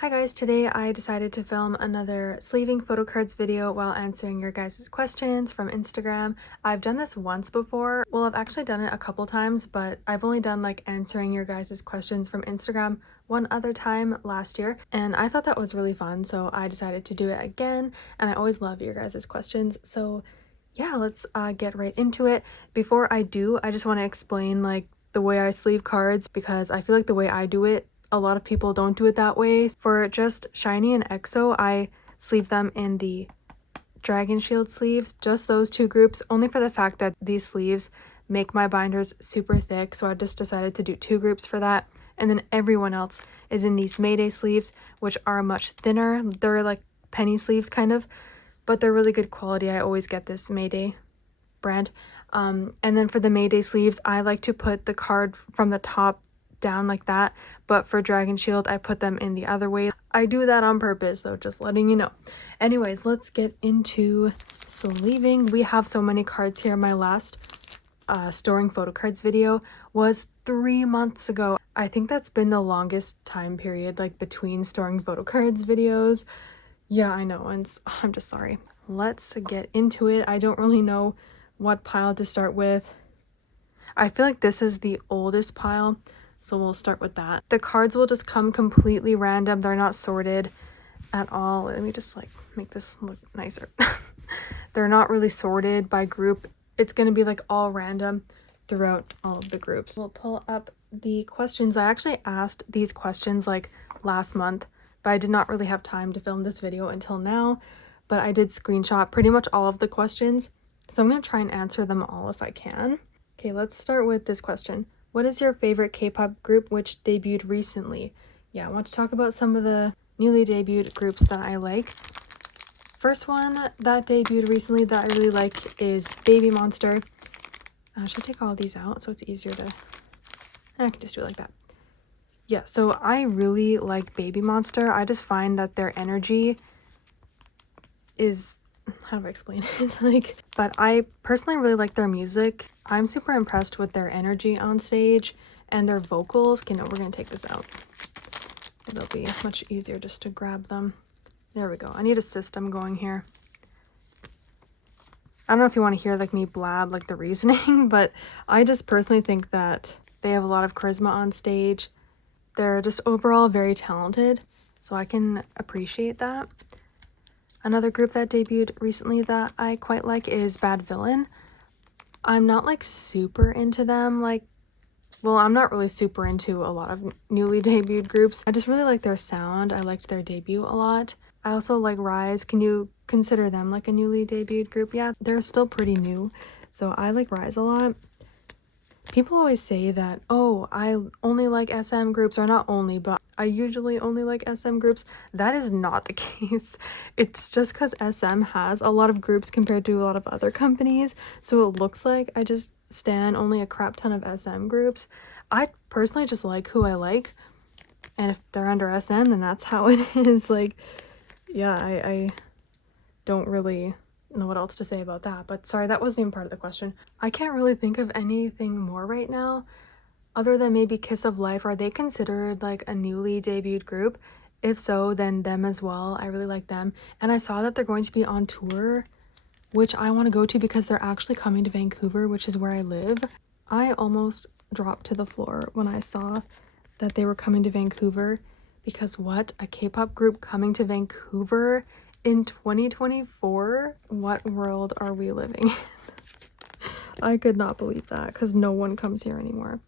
Hi guys, today I decided to film another sleeving photo cards video while answering your guys' questions from Instagram. I've done this once before. Well, I've actually done it a couple times, but I've only done like answering your guys' questions from Instagram one other time last year, and I thought that was really fun, so I decided to do it again, and I always love your guys' questions. So yeah, let's get right into it. Before I do, I just want to explain like the way I sleeve cards, because I feel like the way I do it, a lot of people don't do it that way. For just Shiny and EXO, I sleeve them in the Dragon Shield sleeves, just those two groups, only for the fact that these sleeves make my binders super thick, so I just decided to do two groups for that. And then everyone else is in these Mayday sleeves, which are much thinner. They're like penny sleeves kind of, but they're really good quality. I always get this Mayday brand. And then for the Mayday sleeves, I like to put the card from the top down like that, but for Dragon Shield I put them in the other way. I do that on purpose, so just letting you know. Anyways, let's get into sleeving. We have so many cards here. My last storing photo cards video was 3 months ago. I think that's been the longest time period like between storing photo cards videos. Yeah, I know, and I'm just sorry. Let's get into it. I don't really know what pile to start with. I feel like this is the oldest pile, so we'll start with that. The cards will just come completely random. They're not sorted at all. Let me just like make this look nicer. They're not really sorted by group. It's going to be like all random throughout all of the groups. We'll pull up the questions. I actually asked these questions like last month, but I did not really have time to film this video until now. But I did screenshot pretty much all of the questions, so I'm going to try and answer them all if I can. Okay, let's start with this question. What is your favorite K-pop group which debuted recently? Yeah, I want to talk about some of the newly debuted groups that I like. First one that debuted recently that I really like is Baby Monster. I should take all these out so it's easier to... I can just do it like that. Yeah, so I really like Baby Monster. I just find that their energy is... how do I explain it? But I personally really like their music. I'm super impressed with their energy on stage and their vocals. Okay, no, we're gonna take this out. It'll be much easier just to grab them. There we go. I need a system going here. I don't know if you want to hear like me blab like the reasoning, but I just personally think that they have a lot of charisma on stage. They're just overall very talented, so I can appreciate that. Another group that debuted recently that I quite like is Bad Villain. I'm not like super into them, I'm not really super into a lot of newly debuted groups. I just really like their sound. I liked their debut a lot. I also like Rise. Can you consider them like a newly debuted group? Yeah, they're still pretty new, so I like Rise a lot. People always say that, oh, I only like SM groups, or not only, but I usually only like SM groups. That is not the case. It's just because SM has a lot of groups compared to a lot of other companies, so it looks like I just stan only a crap ton of SM groups. I personally just like who I like, and if they're under SM, then that's how it is. Yeah, I don't really know what else to say about that, but sorry, that wasn't even part of the question. I can't really think of anything more right now other than maybe Kiss of Life. Are they considered like a newly debuted group? If so, then them as well. I really like them, and I saw that they're going to be on tour, which I want to go to because they're actually coming to Vancouver, which is where I live. I almost dropped to the floor when I saw that they were coming to Vancouver, because what, a K-pop group coming to Vancouver in 2024? What world are we living in? I could not believe that, because no one comes here anymore.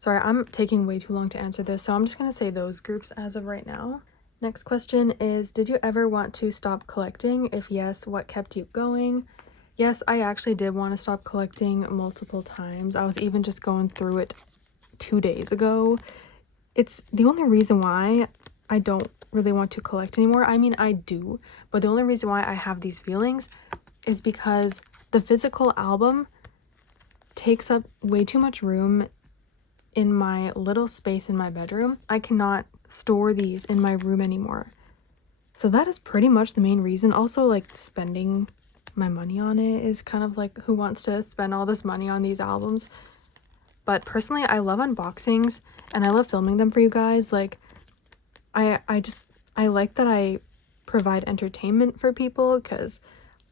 Sorry, I'm taking way too long to answer this, so I'm just going to say those groups as of right now. Next question is, did you ever want to stop collecting? If yes, what kept you going? Yes, I actually did want to stop collecting multiple times. I was even just going through it 2 days ago. It's the only reason why I don't really want to collect anymore. I mean, I do, but the only reason why I have these feelings is because the physical album takes up way too much room in my little space in my bedroom. I cannot store these in my room anymore. So that is pretty much the main reason. Also, like, spending my money on it is kind of like, who wants to spend all this money on these albums? But personally, I love unboxings and I love filming them for you guys. Like, I I like that I provide entertainment for people, because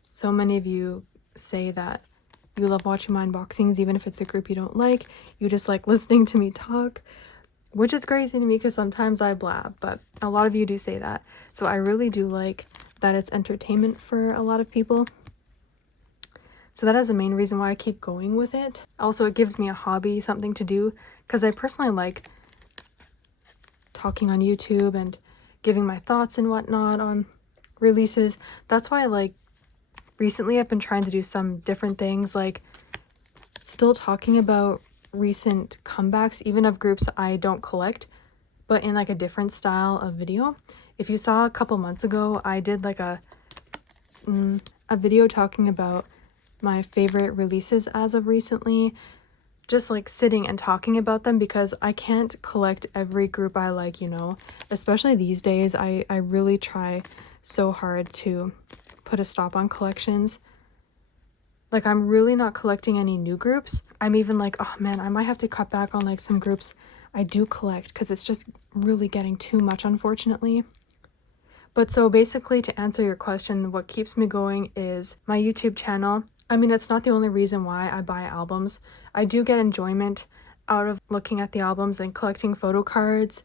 so many of you say that you love watching my unboxings even if it's a group you don't like. You just like listening to me talk, which is crazy to me because sometimes I blab, but a lot of you do say that. So I really do like that it's entertainment for a lot of people. So that is the main reason why I keep going with it. Also, it gives me a hobby, something to do, because I personally like talking on YouTube and giving my thoughts and whatnot on releases. That's why, like, recently I've been trying to do some different things, like still talking about recent comebacks, even of groups I don't collect, but in like a different style of video. If you saw a couple months ago, I did like a video talking about my favorite releases as of recently, just like sitting and talking about them, because I can't collect every group I like, you know, especially these days. I really try so hard to put a stop on collections. Like, I'm really not collecting any new groups. I'm even like, oh man, I might have to cut back on like some groups I do collect, because it's just really getting too much, unfortunately. But so basically, to answer your question, what keeps me going is my YouTube channel. I mean, it's not the only reason why I buy albums. I do get enjoyment out of looking at the albums and collecting photo cards,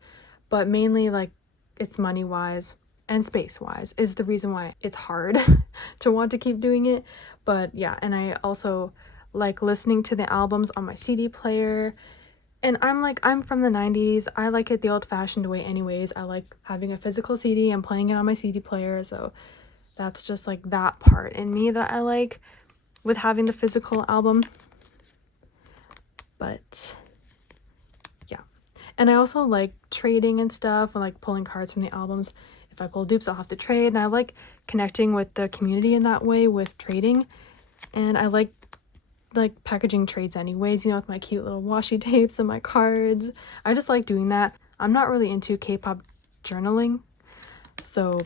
but mainly like it's money wise and space wise is the reason why it's hard to want to keep doing it. But yeah, and I also like listening to the albums on my CD player. And I'm from the 90s. I like it the old-fashioned way anyways. I like having a physical CD and playing it on my CD player. So that's just like that part in me that I like with having the physical album. But yeah. And I also like trading and stuff, and like pulling cards from the albums. If I pull dupes, I'll have to trade. And I like connecting with the community in that way with trading. And I like packaging trades anyways, you know, with my cute little washi tapes and my cards. I just like doing that. I'm not really into K-pop journaling, so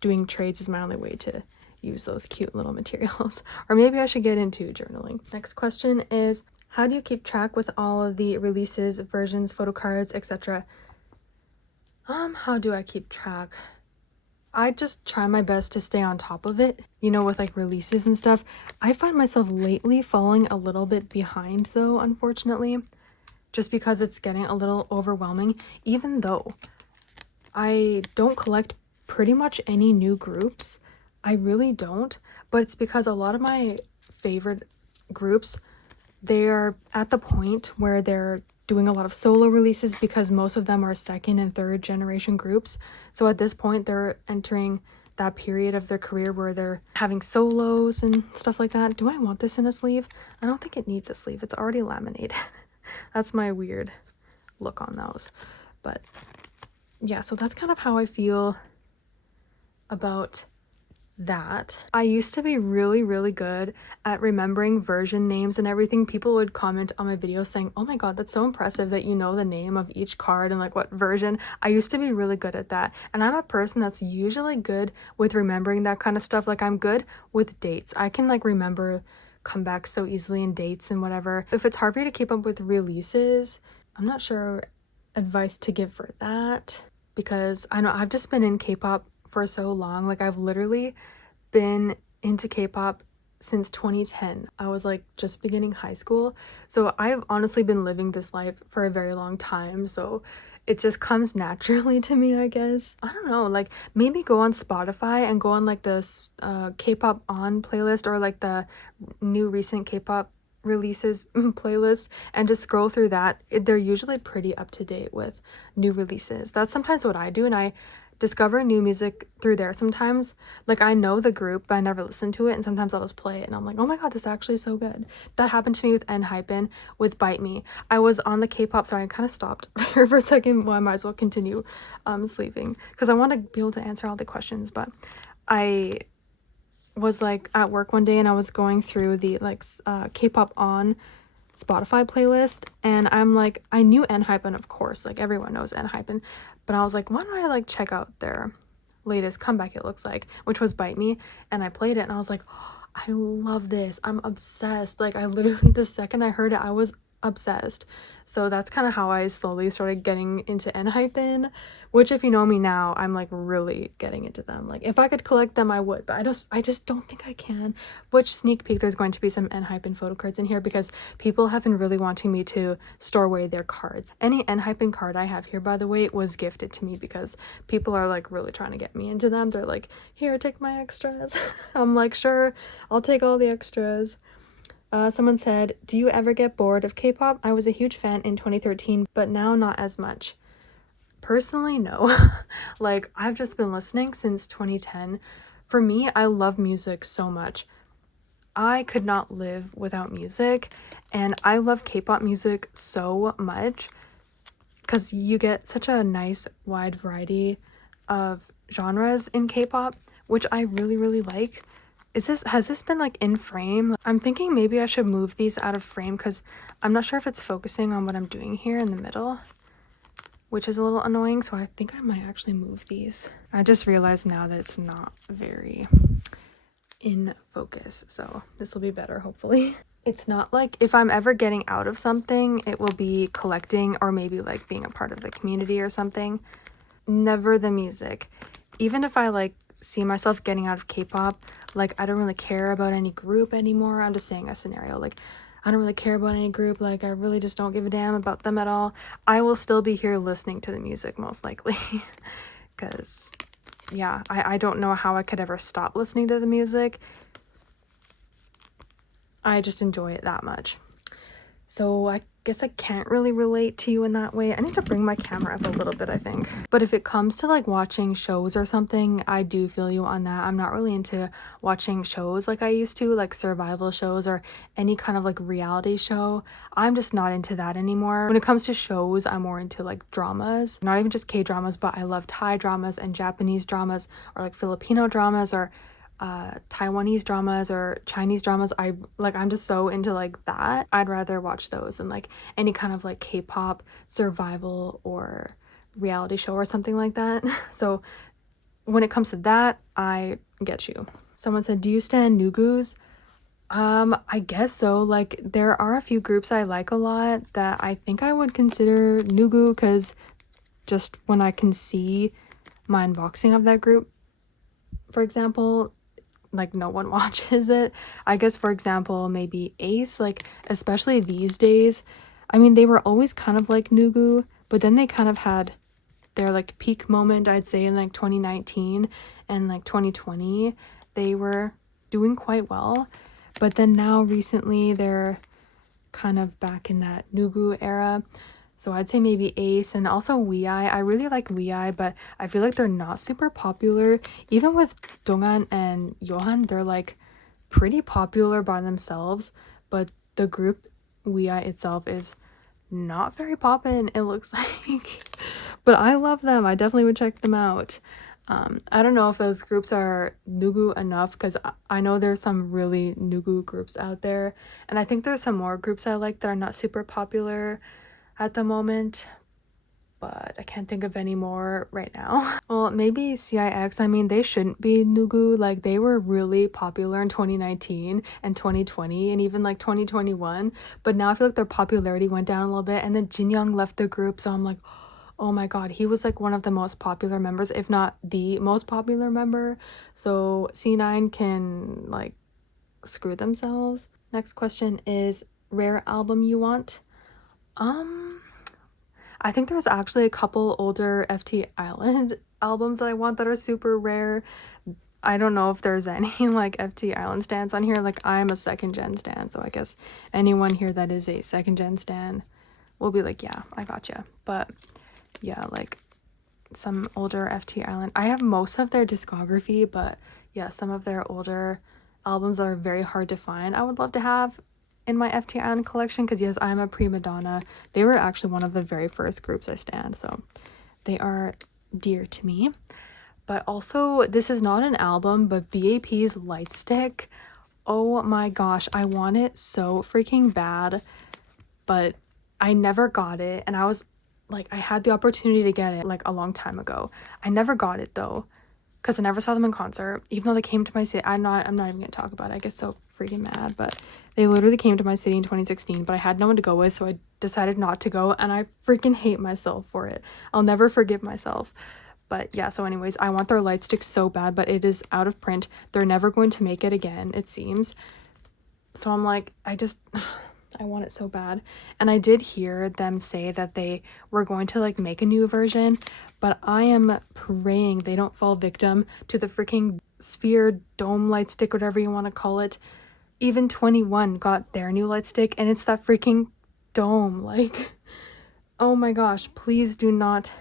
doing trades is my only way to use those cute little materials. Or maybe I should get into journaling. Next question is, how do you keep track with all of the releases, versions, photo cards, etc.? How do I keep track? I just try my best to stay on top of it, you know, with like releases and stuff. I find myself lately falling a little bit behind though, unfortunately, just because it's getting a little overwhelming, even though I don't collect pretty much any new groups. I really don't, but it's because a lot of my favorite groups, they are at the point where they're doing a lot of solo releases, because most of them are second and third generation groups. So at this point, they're entering that period of their career where they're having solos and stuff like that. Do I want this in a sleeve? I don't think it needs a sleeve. It's already laminated. That's my weird look on those. But yeah, so that's kind of how I feel about that. I used to be really good at remembering version names and everything. People would comment on my videos saying, oh my god, that's so impressive that you know the name of each card and like what version. I used to be really good at that, and I'm a person that's usually good with remembering that kind of stuff. Like, I'm good with dates. I can like remember comebacks so easily and dates and whatever. If it's hard for you to keep up with releases, I'm not sure advice to give for that, because I know I've just been in K-pop for so long. Like, I've literally been into K-pop since 2010. I was like just beginning high school, so I've honestly been living this life for a very long time, so it just comes naturally to me, I guess. I don't know, like maybe go on Spotify and go on like this K-pop on playlist, or like the new recent K-pop releases playlist, and just scroll through that. They're usually pretty up to date with new releases. That's sometimes what I do, and I discover new music through there sometimes. Like, I know the group but I never listen to it, and sometimes I'll just play it and I'm like, oh my god, this is actually so good. That happened to me with Hypen, with Bite Me. I was on the K-pop, sorry, I kind of stopped here for a second. Well, I might as well continue sleeping because I want to be able to answer all the questions. But I was like at work one day and I was going through the like K-pop on Spotify playlist, and I'm like, I knew Hypen, of course, like everyone knows Hypen, but I was like, why don't I like check out their latest comeback, it looks like, which was Bite Me. And I played it and I was like, oh, I love this, I'm obsessed. Like, I literally, the second I heard it, I was obsessed. So that's kind of how I slowly started getting into Enhypen, which if you know me now, I'm like really getting into them. Like if I could collect them, I would, but I just don't think I can. Which sneak peek, there's going to be some Enhypen photo cards in here because people have been really wanting me to store away their cards. Any Enhypen card I have here, by the way, was gifted to me because people are like really trying to get me into them. They're like, here, take my extras. I'm like, sure, I'll take all the extras. Someone said, do you ever get bored of K-pop? I was a huge fan in 2013, but now not as much. Personally, no. Like, I've just been listening since 2010. For me, I love music so much. I could not live without music, and I love K-pop music so much because you get such a nice wide variety of genres in K-pop, which I really, really like. Has this been like in frame? I'm thinking maybe I should move these out of frame because I'm not sure if it's focusing on what I'm doing here in the middle, which is a little annoying. So I think I might actually move these. I just realized now that it's not very in focus, so this will be better hopefully. It's not like if I'm ever getting out of something, it will be collecting or maybe like being a part of the community or something. Never the music. Even if I like see myself getting out of K-pop, like I don't really care about any group anymore. I'm just saying a scenario, like I don't really care about any group, like I really just don't give a damn about them at all. I will still be here listening to the music most likely because yeah, I don't know how I could ever stop listening to the music. I just enjoy it that much. So I guess I can't really relate to you in that way. I need to bring my camera up a little bit, I think. But if it comes to like watching shows or something, I do feel you on that. I'm not really into watching shows like I used to, like survival shows or any kind of like reality show. I'm just not into that anymore. When it comes to shows, I'm more into like dramas. Not even just K-dramas, but I love Thai dramas and Japanese dramas or like Filipino dramas or Taiwanese dramas or Chinese dramas. I'm just so into like that. I'd rather watch those than like any kind of like K-pop survival or reality show or something like that. So when it comes to that, I get you. Someone said, do you stan Nugus? I guess so. Like there are a few groups I like a lot that I think I would consider Nugu because just when I can see my unboxing of that group, for example, like no one watches it. I guess for example maybe Ace, like especially these days, I mean they were always kind of like Nugu, but then they kind of had their like peak moment, I'd say, in like 2019 and like 2020. They were doing quite well, but then now recently they're kind of back in that Nugu era. So I'd say maybe Ace and also Wei. I really like Wei, but I feel like they're not super popular. Even with Dongan and Johan, they're like pretty popular by themselves, but the group Wei itself is not very poppin', it looks like. But I love them. I definitely would check them out. I don't know if those groups are Nugu enough because I know there's some really Nugu groups out there, and I think there's some more groups I like that are not super popular at the moment, but I can't think of any more right now. Well, maybe CIX, I mean, they shouldn't be Nugu. Like, they were really popular in 2019 and 2020 and even like 2021, but now I feel like their popularity went down a little bit, and then Jin Young left the group, so I'm like, oh my god, he was like one of the most popular members, if not the most popular member, so C9 can like screw themselves. Next question is, rare album you want? I think there's actually a couple older FT Island albums that I want that are super rare. I don't know if there's any like FT Island stans on here. Like I'm a second gen stan, so I guess anyone here that is a second gen stan will be like, yeah, I gotcha. But yeah, like some older FT Island. I have most of their discography, but yeah, some of their older albums that are very hard to find I would love to have in my FT Island collection because yes, I'm a prima donna. They were actually one of the very first groups I stan, so they are dear to me. But also, this is not an album, but BAP's Light Stick. Oh my gosh, I want it so freaking bad, but I never got it, and I was like, I had the opportunity to get it like a long time ago. I never got it though. because I never saw them in concert, even though they came to my city. I'm not even gonna talk about it. I get so freaking mad, but they literally came to my city in 2016, but I had no one to go with, so I decided not to go, and I freaking hate myself for it. I'll never forgive myself. But yeah, so anyways, I want their light stick so bad, but it is out of print. They're never going to make it again, it seems. So I'm like, I want it so bad. And I did hear them say that they were going to like make a new version, but I am praying they don't fall victim to the freaking sphere dome light stick, whatever you want to call it. Even 21 got their new light stick, and it's that freaking dome. Like, oh my gosh, please do not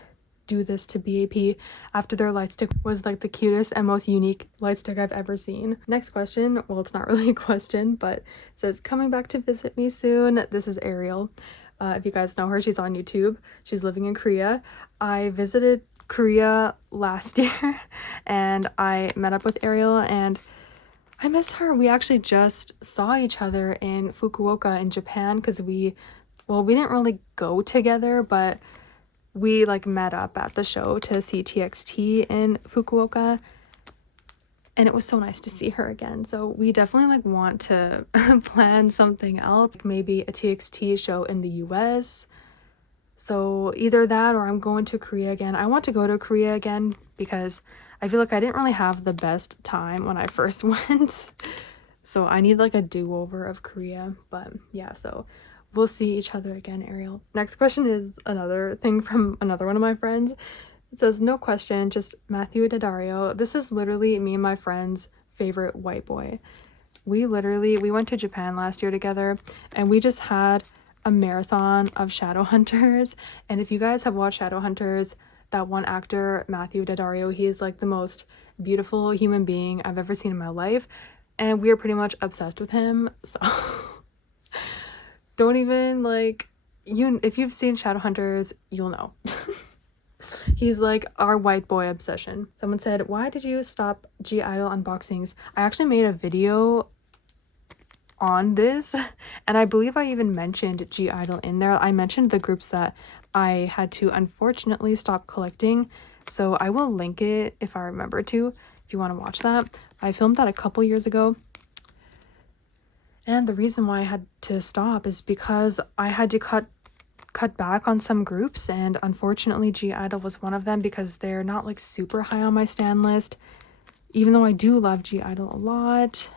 do this to BAP after their light stick was like the cutest and most unique light stick I've ever seen. Next question, well, it's not really a question, but it says, coming back to visit me soon. This is Ariel. If you guys know her, she's on YouTube. She's living in Korea. I visited Korea last year and I met up with Ariel and I miss her. We actually just saw each other in Fukuoka in Japan because we didn't really go together, but we like met up at the show to see TXT in Fukuoka, and it was so nice to see her again. So we definitely like want to plan something else, like maybe a TXT show in the US. So either that or I'm going to Korea again. I want to go to Korea again because I feel like I didn't really have the best time when I first went. So I need like a do-over of Korea. But yeah, so we'll see each other again, Ariel. Next question is another thing from another one of my friends. It says, no question, just Matthew Daddario. This is literally me and my friend's favorite white boy. We went to Japan last year together and we just had a marathon of Shadowhunters. And if you guys have watched Shadowhunters, that one actor, Matthew Daddario, he is like the most beautiful human being I've ever seen in my life. And we are pretty much obsessed with him. So don't even like, if you've seen Shadowhunters, you'll know. He's like our white boy obsession. Someone said, why did you stop G-Idol unboxings? I actually made a video on this, and I believe I even mentioned G-Idol in there. I mentioned the groups that I had to unfortunately stop collecting, so I will link it if I remember to, if you want to watch that. I filmed that a couple years ago, and the reason why I had to stop is because I had to cut back on some groups, and unfortunately G-Idol was one of them because they're not like super high on my stan list, even though I do love G-Idol a lot.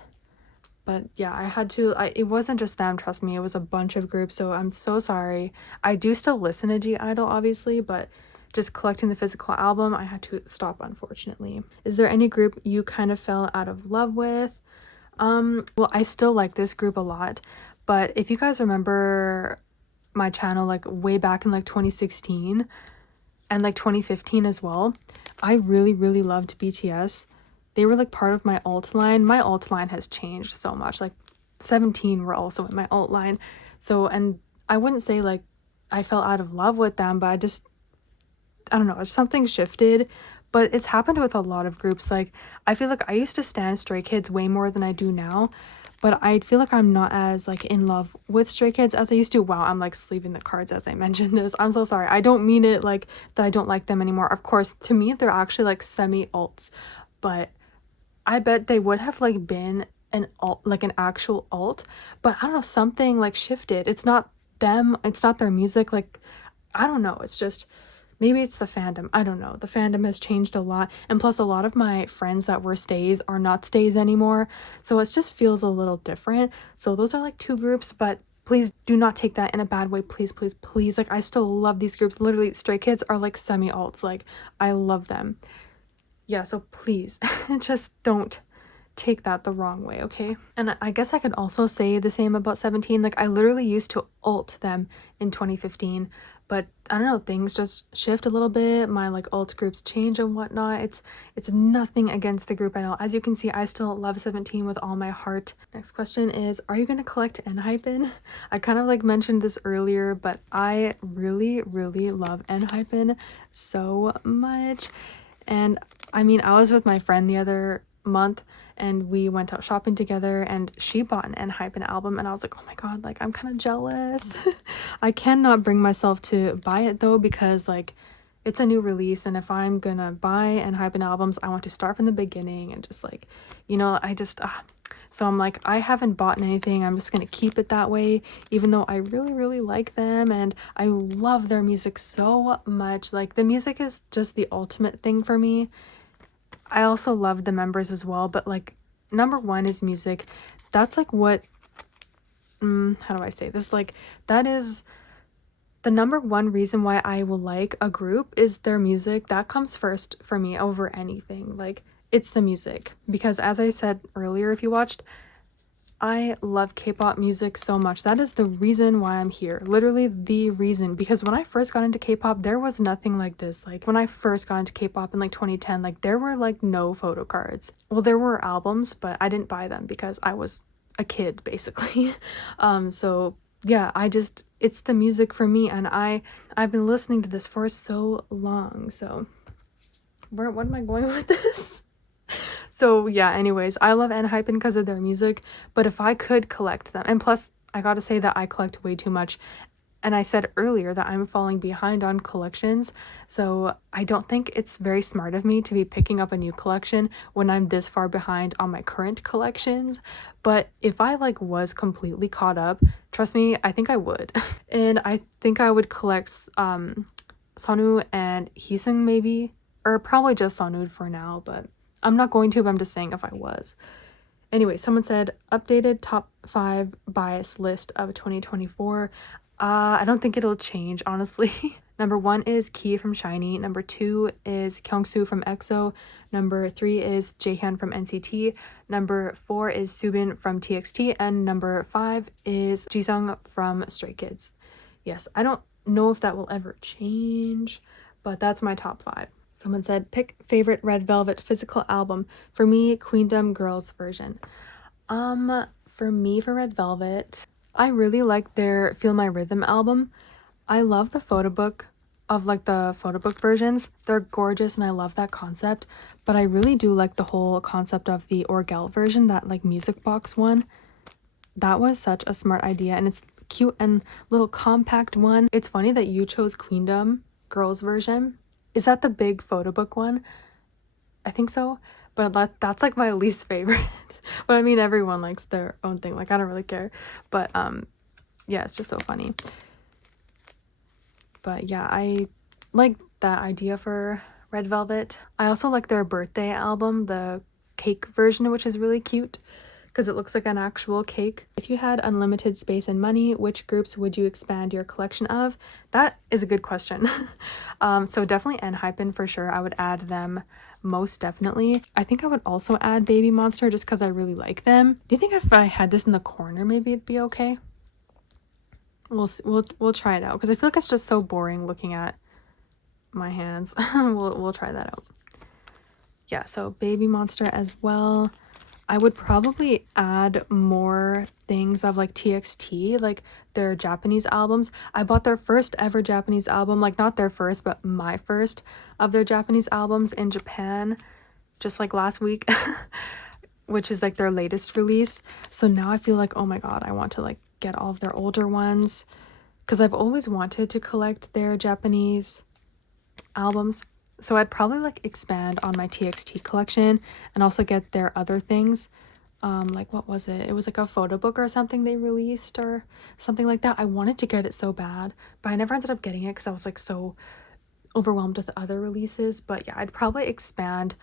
But yeah, I had to, it wasn't just them, trust me, it was a bunch of groups, so I'm so sorry. I do still listen to G-Idol, obviously, but just collecting the physical album, I had to stop, unfortunately. Is there any group you kind of fell out of love with? Well, I still like this group a lot, but if you guys remember my channel, like way back in like 2016 and like 2015 as well, I really, really loved BTS. They were like part of my alt line. My alt line has changed so much. Like 17 were also in my alt line. So, and I wouldn't say like I fell out of love with them, but I don't know, something shifted. But it's happened with a lot of groups. Like I feel like I used to stan Stray Kids way more than I do now, but I feel like I'm not as like in love with Stray Kids as I used to. Wow, I'm like sleeving the cards as I mentioned this. I'm so sorry. I don't mean it like that I don't like them anymore. Of course, to me, they're actually like semi-alts, but I bet they would have like been an alt, like an actual alt, but I don't know, something like shifted. It's not them, it's not their music, like I don't know, it's just maybe it's the fandom. I don't know. The fandom has changed a lot, and plus a lot of my friends that were stays are not stays anymore, so it just feels a little different. So those are like two groups, but please do not take that in a bad way. Please, please, please. Like I still love these groups. Literally, Stray Kids are like semi-alts. Like I love them. Yeah, so please just don't take that the wrong way, okay? And I guess I could also say the same about 17. Like I literally used to alt them in 2015, but I don't know, things just shift a little bit. My like alt groups change and whatnot. It's nothing against the group at all. As you can see, I still love 17 with all my heart. Next question is, are you gonna collect Enhypen? I kind of like mentioned this earlier, but I really, really love Enhypen so much. And I mean, I was with my friend the other month and we went out shopping together and she bought an Enhypen album and I was like, oh my god, like I'm kind of jealous. I cannot bring myself to buy it though because like it's a new release, and if I'm gonna buy ENHYPEN albums, I want to start from the beginning and just like, you know, I just so I'm like, I haven't bought anything, I'm just gonna keep it that way, even though I really like them and I love their music so much. Like, the music is just the ultimate thing for me. I also love the members as well, but like, number one is music. That's like what how do I say this, like, that is the number one reason why I will like a group is their music. That comes first for me over anything. Like, it's the music. Because as I said earlier, if you watched, I love K-pop music so much. That is the reason why I'm here. Literally the reason. Because when I first got into K-pop, there was nothing like this. Like, when I first got into K-pop in like 2010, like, there were like no photo cards. Well, there were albums, but I didn't buy them because I was a kid, basically. So yeah, it's the music for me, and I've been listening to this for so long. So what am I going with this? So yeah, anyways, I love ENHYPEN because of their music, but if I could collect them, and plus I gotta say that I collect way too much, and I said earlier that I'm falling behind on collections, so I don't think it's very smart of me to be picking up a new collection when I'm this far behind on my current collections. But if I like was completely caught up, trust me, I think I would. And I think I would collect Sonu and Heesung maybe, or probably just Sonu for now, but I'm not going to, but I'm just saying if I was. Anyway, someone said updated top 5 bias list of 2024. I don't think it'll change, honestly. Number 1 is Key from SHINee. Number 2 is Kyungsoo from EXO. Number 3 is Jaehyun from NCT. Number 4 is Soobin from TXT. And number 5 is Jisung from Stray Kids. Yes, I don't know if that will ever change, but that's my top 5. Someone said, pick favorite Red Velvet physical album. For me, Queendom Girls version. For me, for Red Velvet, I really like their Feel My Rhythm album. I love the photo book of like the photo book versions. They're gorgeous and I love that concept, but I really do like the whole concept of the Orgel version, that like music box one. That was such a smart idea, and it's cute and little compact one. It's funny that you chose Queendom Girls version. Is that the big photo book one? I think so, but that's like my least favorite. But I mean, everyone likes their own thing, like I don't really care. But yeah, it's just so funny. But yeah, I like that idea for Red Velvet. I also like their birthday album, the cake version, which is really cute because it looks like an actual cake. If you had unlimited space and money, which groups would you expand your collection of? That is a good question. So definitely ENHYPEN for sure. I would add them most definitely. I think I would also add Baby Monster just because I really like them. Do you think if I had this in the corner, maybe it'd be okay? We'll try it out because I feel like it's just so boring looking at my hands. We'll try that out. Yeah, so Baby Monster as well. I would probably add more things of like TXT, like their Japanese albums. I bought their first ever Japanese album, like not their first, but my first of their Japanese albums in Japan, just like last week, which is like their latest release. So now I feel like, oh my god, I want to like get all of their older ones because I've always wanted to collect their Japanese albums. So I'd probably like expand on my TXT collection and also get their other things. Like what was it? It was like a photo book or something they released or something like that. I wanted to get it so bad, but I never ended up getting it because I was like so overwhelmed with other releases. But yeah, I'd probably expand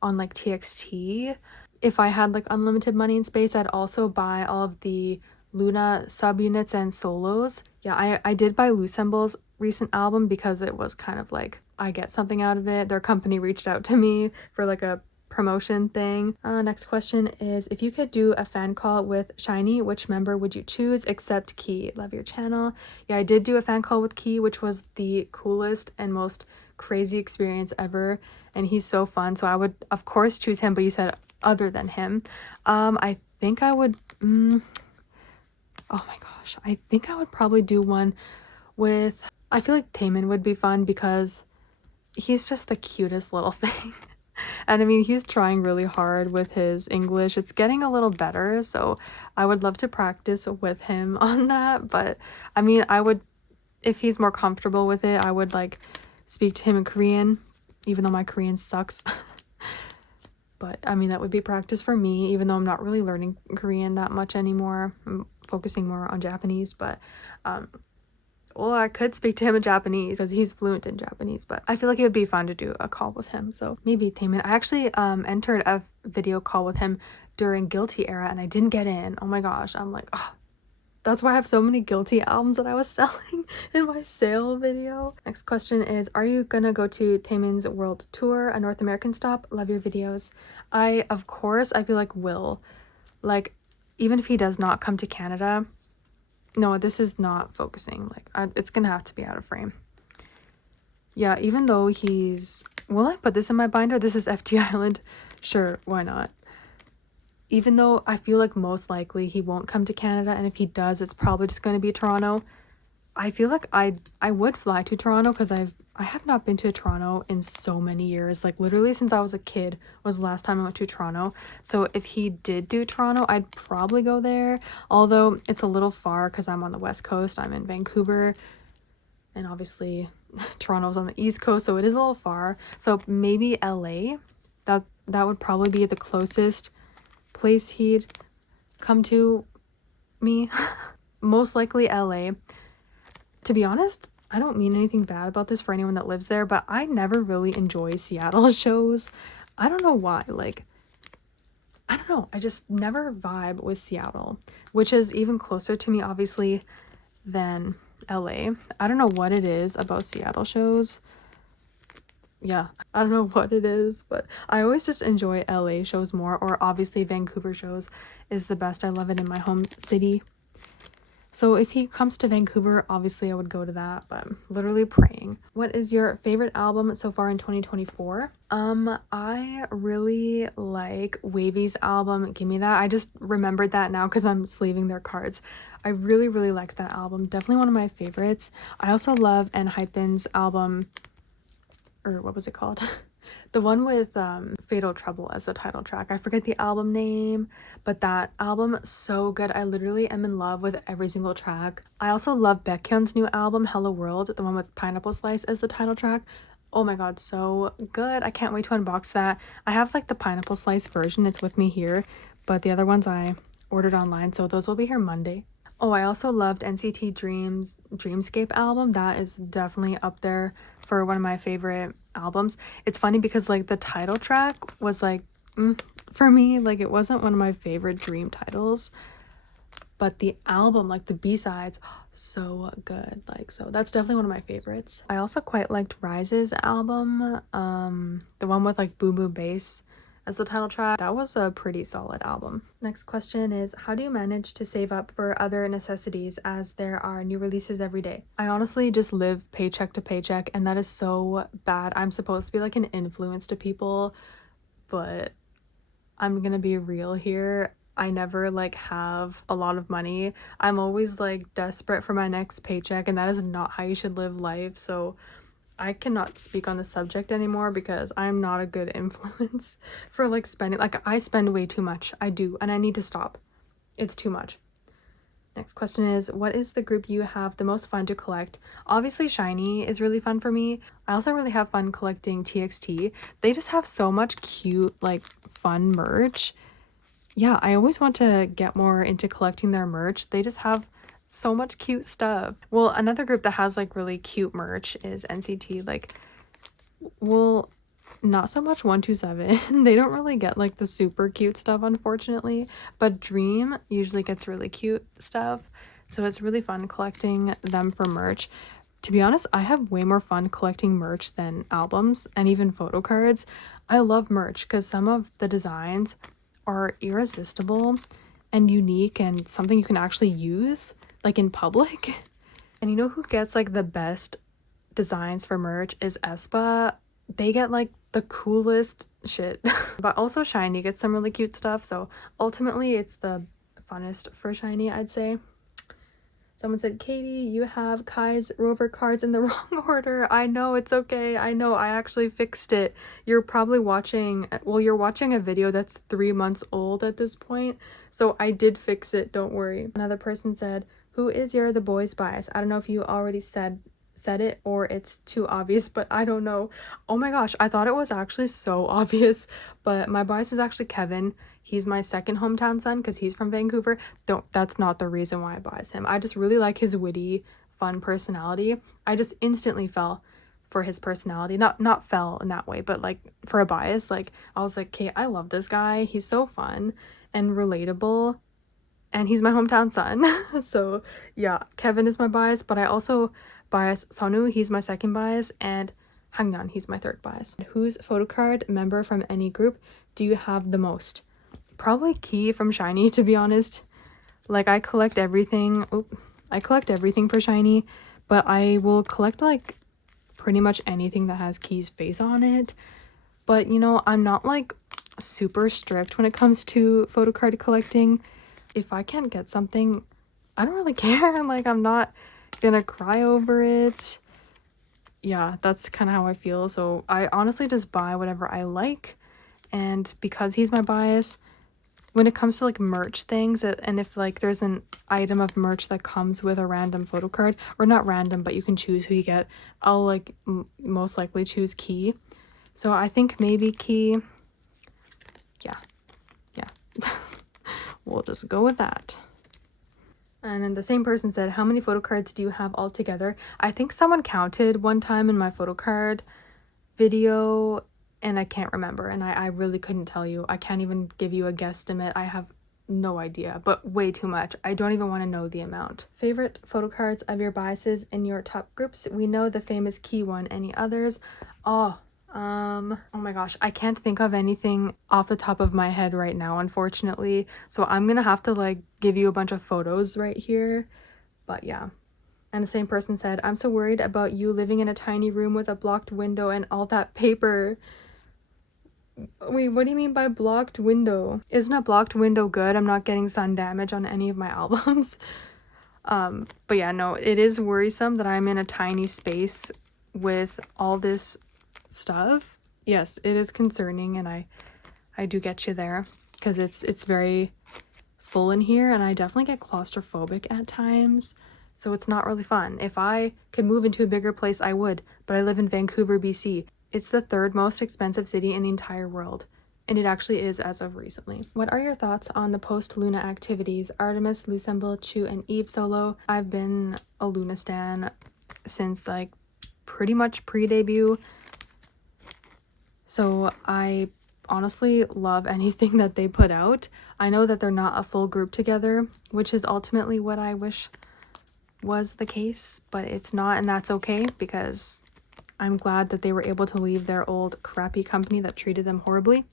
on like TXT. If I had like unlimited money and space, I'd also buy all of the Luna subunits and solos. Yeah, I did buy Loose Symbol's recent album because it was kind of like I get something out of it. Their company reached out to me for like a promotion thing. Next question is, if you could do a fan call with SHINee, which member would you choose except Key? Love your channel. Yeah, I did do a fan call with Key, which was the coolest and most crazy experience ever, and he's so fun, so I would of course choose him. But you said other than him. I think I would oh my gosh, I think I would probably do one with, I feel like Taemin would be fun because he's just the cutest little thing. And I mean, he's trying really hard with his English. It's getting a little better, so I would love to practice with him on that. But I mean, I would, if he's more comfortable with it, I would like speak to him in Korean, even though my Korean sucks. But I mean, that would be practice for me, even though I'm not really learning Korean that much anymore. I'm focusing more on Japanese, but well, I could speak to him in Japanese because he's fluent in Japanese, but I feel like it would be fun to do a call with him. So maybe Taemin. I actually entered a video call with him during Guilty era and I didn't get in. Oh my gosh. I'm like, oh, that's why I have so many Guilty albums that I was selling in my sale video. Next question is, are you gonna go to Taemin's world tour, a North American stop? Love your videos. Of course, I feel like will. Like, even if he does not come to Canada, no, this is not focusing. Like, it's gonna have to be out of frame. Yeah, even though he's... Will I put this in my binder? This is FT Island. Sure, why not? Even though I feel like most likely he won't come to Canada, and if he does, it's probably just going to be Toronto. I feel like I would fly to Toronto because I have not been to Toronto in so many years. Like, literally since I was a kid was the last time I went to Toronto. So if he did do Toronto, I'd probably go there. Although it's a little far because I'm on the West Coast. I'm in Vancouver. And obviously Toronto's on the East Coast, so it is a little far. So maybe LA. That would probably be the closest place he'd come to me. Most likely LA. To be honest, I don't mean anything bad about this for anyone that lives there, but I never really enjoy Seattle shows. I don't know why. Like, I don't know. I just never vibe with Seattle, which is even closer to me, obviously, than LA. I don't know what it is about Seattle shows. Yeah, I don't know what it is, but I always just enjoy LA shows more, or obviously Vancouver shows is the best. I love it in my home city. So if he comes to Vancouver, obviously I would go to that, but I'm literally praying. What is your favorite album so far in 2024? I really like Wavy's album, Gimme That. I just remembered that now because I'm sleeving their cards. I really, really liked that album. Definitely one of my favorites. I also love Hypen's album, or what was it called? The one with Fatal Trouble as the title track. I forget the album name, but that album, so good. I literally am in love with every single track. I also love Baekhyun's new album, Hello World, the one with Pineapple Slice as the title track. Oh my god, so good. I can't wait to unbox that. I have like the Pineapple Slice version. It's with me here, but the other ones I ordered online, so those will be here Monday. Oh, I also loved NCT Dream's Dreamscape album. That is definitely up there for one of my favorite albums. It's funny because like the title track was like for me, like it wasn't one of my favorite Dream titles, but the album, like the B-sides, so good. Like, so that's definitely one of my favorites. I also quite liked Rise's album, the one with like Boom Boom Bass as the title track. That was a pretty solid album. Next question is, how do you manage to save up for other necessities as there are new releases every day? I honestly just live paycheck to paycheck, and that is so bad. I'm supposed to be like an influence to people, but I'm gonna be real here. I never like have a lot of money. I'm always like desperate for my next paycheck, and that is not how you should live life. So I cannot speak on the subject anymore because I'm not a good influence for like spending. Like, I spend way too much. I do, and I need to stop. It's too much. Next question is, what is the group you have the most fun to collect? Obviously SHINee is really fun for me. I also really have fun collecting TXT. They just have so much cute, like, fun merch. Yeah, I always want to get more into collecting their merch. They just have so much cute stuff. Well, another group that has like really cute merch is NCT. Like, well, not so much 127. They don't really get like the super cute stuff, unfortunately, but Dream usually gets really cute stuff, so it's really fun collecting them for merch. To be honest, I have way more fun collecting merch than albums and even photo cards. I love merch because some of the designs are irresistible and unique and something you can actually use like in public. And you know who gets like the best designs for merch is aespa. They get like the coolest shit. But also SHINee gets some really cute stuff, so ultimately it's the funnest for SHINee, I'd say. Someone said, Katie, you have Kai's Rover cards in the wrong order. I know, it's okay. I know, I actually fixed it. You're probably watching, well, you're watching a video that's 3 months old at this point, so I did fix it, don't worry. Another person said, who is your The Boys bias? I don't know if you already said said it or it's too obvious, but I don't know. Oh my gosh, I thought it was actually so obvious, but my bias is actually Kevin. He's my second hometown son because he's from Vancouver. That's not the reason why I bias him. I just really like his witty, fun personality. I just instantly fell for his personality. Not fell in that way, but like for a bias, like I was like, okay, I love this guy. He's so fun and relatable. And he's my hometown son. So yeah, Kevin is my bias, but I also bias Sonu, he's my second bias, and Hangnan, he's my third bias. Whose photocard member from any group do you have the most? Probably Key from Shiny, to be honest. Like I collect everything. I collect everything for Shiny, but I will collect like pretty much anything that has Key's face on it. But you know, I'm not like super strict when it comes to photocard collecting. If I can't get something, I don't really care. Like I'm not gonna cry over it. Yeah, that's kind of how I feel. So I honestly just buy whatever I like, and because he's my bias, when it comes to like merch things, and if like there's an item of merch that comes with a random photo card, or not random but you can choose who you get, I'll like most likely choose Key. So I think maybe Key. Yeah we'll just go with that. And then the same person said, how many photo cards do you have altogether? I think someone counted one time in my photo card video and I can't remember, and I really couldn't tell you. I can't even give you a guesstimate. I have no idea, but way too much. I don't even want to know the amount. Favorite photo cards of your biases in your top groups? We know the famous Key one. Any others? Oh my gosh, I can't think of anything off the top of my head right now, unfortunately. So I'm gonna have to like give you a bunch of photos right here. But yeah. And the same person said, I'm so worried about you living in a tiny room with a blocked window and all that paper. Wait, what do you mean by blocked window? Isn't a blocked window good? I'm not getting sun damage on any of my albums. But yeah, no, it is worrisome that I'm in a tiny space with all this stuff. Yes, it is concerning, and I do get you there because it's very full in here, and I definitely get claustrophobic at times, so it's not really fun. If I could move into a bigger place, I would, but I live in Vancouver, BC. It's the third most expensive city in the entire world, and it actually is as of recently. What are your thoughts on the post-Luna activities? Artemis, Lucemble, Chu, and Eve solo. I've been a Luna stan since like pretty much pre-debut, so I honestly love anything that they put out. I know that they're not a full group together, which is ultimately what I wish was the case, but it's not, and that's okay because I'm glad that they were able to leave their old crappy company that treated them horribly.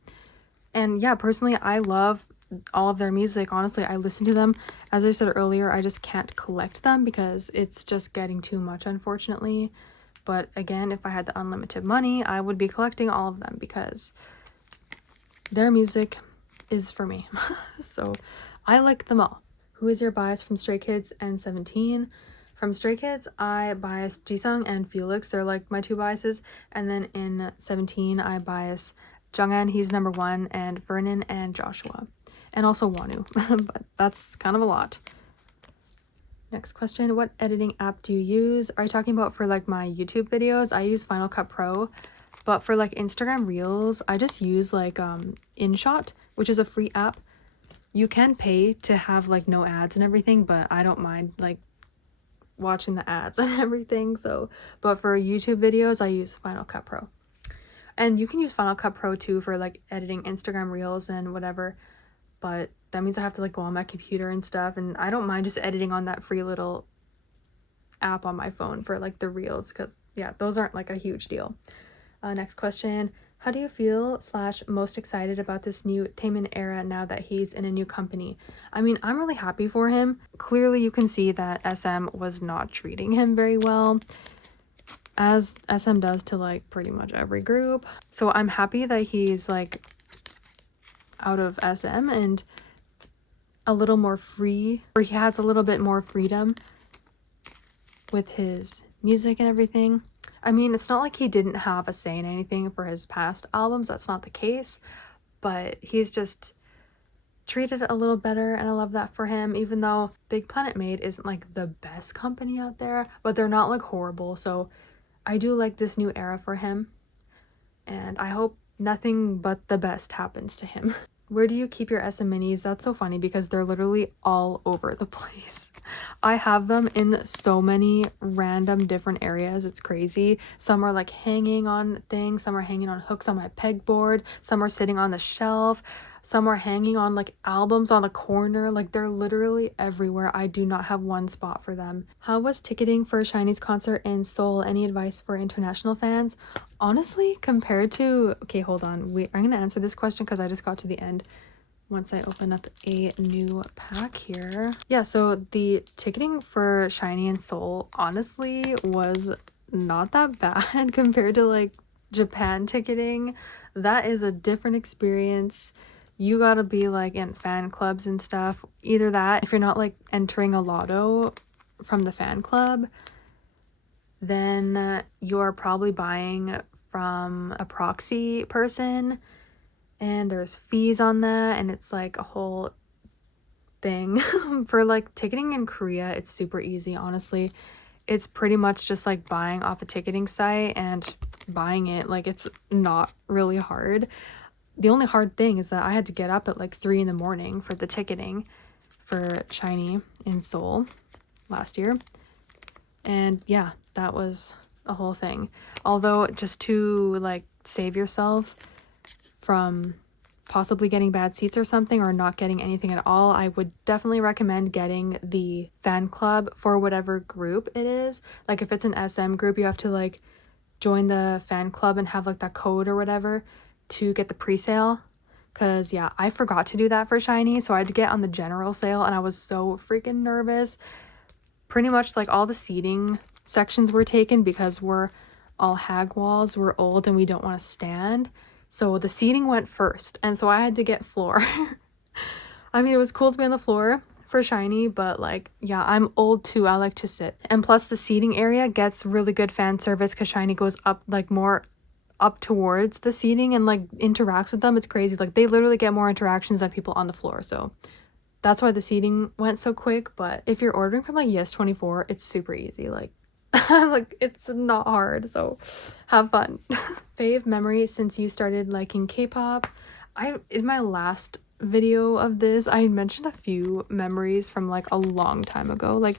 And yeah, personally, I love all of their music. Honestly, I listen to them. As I said earlier, I just can't collect them because it's just getting too much, unfortunately. But again, if I had the unlimited money, I would be collecting all of them because their music is for me. So I like them all. Who is your bias from Stray Kids and 17? From Stray Kids, I bias Jisung and Felix. They're like my two biases. And then in 17, I bias Junghan, he's number 1, and Vernon and Joshua. And also Wonu, but that's kind of a lot. Next question, what editing app do you use? Are you talking about for like my YouTube videos? I use Final Cut Pro, but for like Instagram Reels, I just use like InShot, which is a free app. You can pay to have like no ads and everything, but I don't mind like watching the ads and everything. So, but for YouTube videos, I use Final Cut Pro. And you can use Final Cut Pro too for like editing Instagram Reels and whatever, but that means I have to like go on my computer and stuff, and I don't mind just editing on that free little app on my phone for like the Reels, because yeah, those aren't like a huge deal. Next question, how do you feel / most excited about this new Taemin era now that he's in a new company? I mean, I'm really happy for him. Clearly you can see that SM was not treating him very well, as SM does to like pretty much every group. So I'm happy that he's like out of SM and a little more free, or he has a little bit more freedom with his music and everything. I mean, it's not like he didn't have a say in anything for his past albums. That's not the case, but he's just treated a little better, and I love that for him, even though Big Planet Made isn't like the best company out there, but they're not like horrible. So I do like this new era for him, and I hope nothing but the best happens to him. Where do you keep your SM minis? That's so funny because they're literally all over the place. I have them in so many random different areas. It's crazy. Some are like hanging on things, some are hanging on hooks on my pegboard, some are sitting on the shelf, some are hanging on like albums on the corner. Like they're literally everywhere. I do not have one spot for them. How was ticketing for SHINee's concert in Seoul? Any advice for international fans? Honestly, compared to, okay, hold on. I'm gonna answer this question because I just got to the end once I open up a new pack here. Yeah, so the ticketing for SHINee in Seoul honestly was not that bad compared to like Japan ticketing. That is a different experience. You gotta be like in fan clubs and stuff. Either that, if you're not like entering a lotto from the fan club, then you are probably buying from a proxy person, and there's fees on that, and it's like a whole thing. For like ticketing in Korea, it's super easy, honestly. It's pretty much just like buying off a ticketing site and buying it. Like it's not really hard. The only hard thing is that I had to get up at like 3 in the morning for the ticketing for SHINee in Seoul last year. And yeah, that was a whole thing. Although just to like save yourself from possibly getting bad seats or something, or not getting anything at all, I would definitely recommend getting the fan club for whatever group it is. Like if it's an SM group, you have to like join the fan club and have like that code or whatever to get the pre-sale. Because yeah, I forgot to do that for SHINee, so I had to get on the general sale, and I was so freaking nervous. Pretty much like all the seating sections were taken because we're all hag walls, we're old and we don't want to stand. So the seating went first, and so I had to get floor. I mean, it was cool to be on the floor for SHINee, but like, yeah, I'm old too. I like to sit. And plus the seating area gets really good fan service because SHINee goes up like more up towards the seating and like interacts with them. It's crazy. Like they literally get more interactions than people on the floor. So that's why the seating went so quick. But if you're ordering from like Yes24, it's super easy. Like like it's not hard, so have fun. Fave memory since you started liking K-pop? In my last video of this, I mentioned a few memories from like a long time ago, like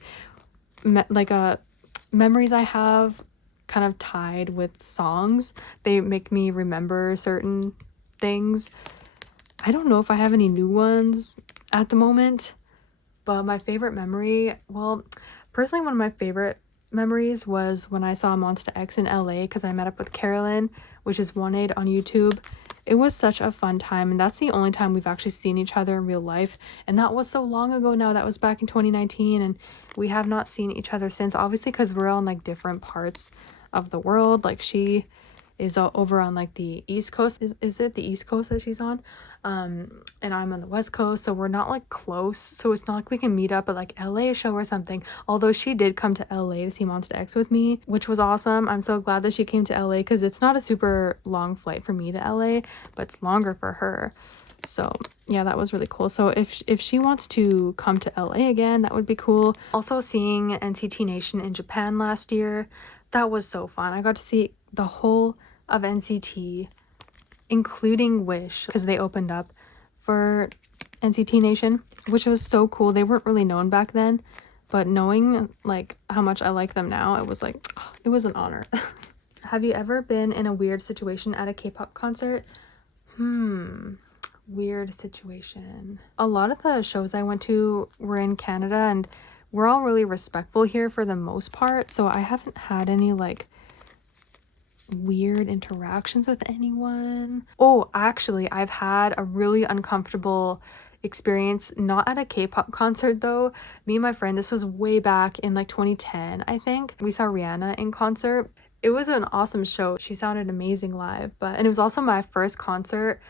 memories I have kind of tied with songs. They make me remember certain things. I don't know if I have any new ones at the moment, but my favorite memory, well, personally one of my favorite memories was when I saw Monsta X in LA because I met up with Carolyn, which is 1-8 on YouTube. It was such a fun time, and that's the only time we've actually seen each other in real life, and that was so long ago now. That was back in 2019, and we have not seen each other since, obviously because we're on like different parts of the world. Like she is over on like the East Coast. Is it the East Coast that she's on? And I'm on the West Coast, so we're not like close, so it's not like we can meet up at like LA show or something. Although she did come to LA to see Monsta X with me, which was awesome. I'm so glad that she came to LA because it's not a super long flight for me to LA, but it's longer for her. So yeah, that was really cool. So if she wants to come to LA again, that would be cool. Also seeing NCT Nation in Japan last year, that was so fun. I got to see the whole of NCT, including Wish, because they opened up for NCT Nation, which was so cool. They weren't really known back then, but knowing like how much I like them now, it was like, oh, it was an honor. Have you ever been in a weird situation at a K-pop concert? Weird situation. A lot of the shows I went to were in Canada, and we're all really respectful here for the most part, so I haven't had any like weird interactions with anyone. Oh, actually, I've had a really uncomfortable experience, not at a K-pop concert though. Me and my friend, this was way back in like 2010, I think. We saw Rihanna in concert. It was an awesome show. She sounded amazing live, and it was also my first concert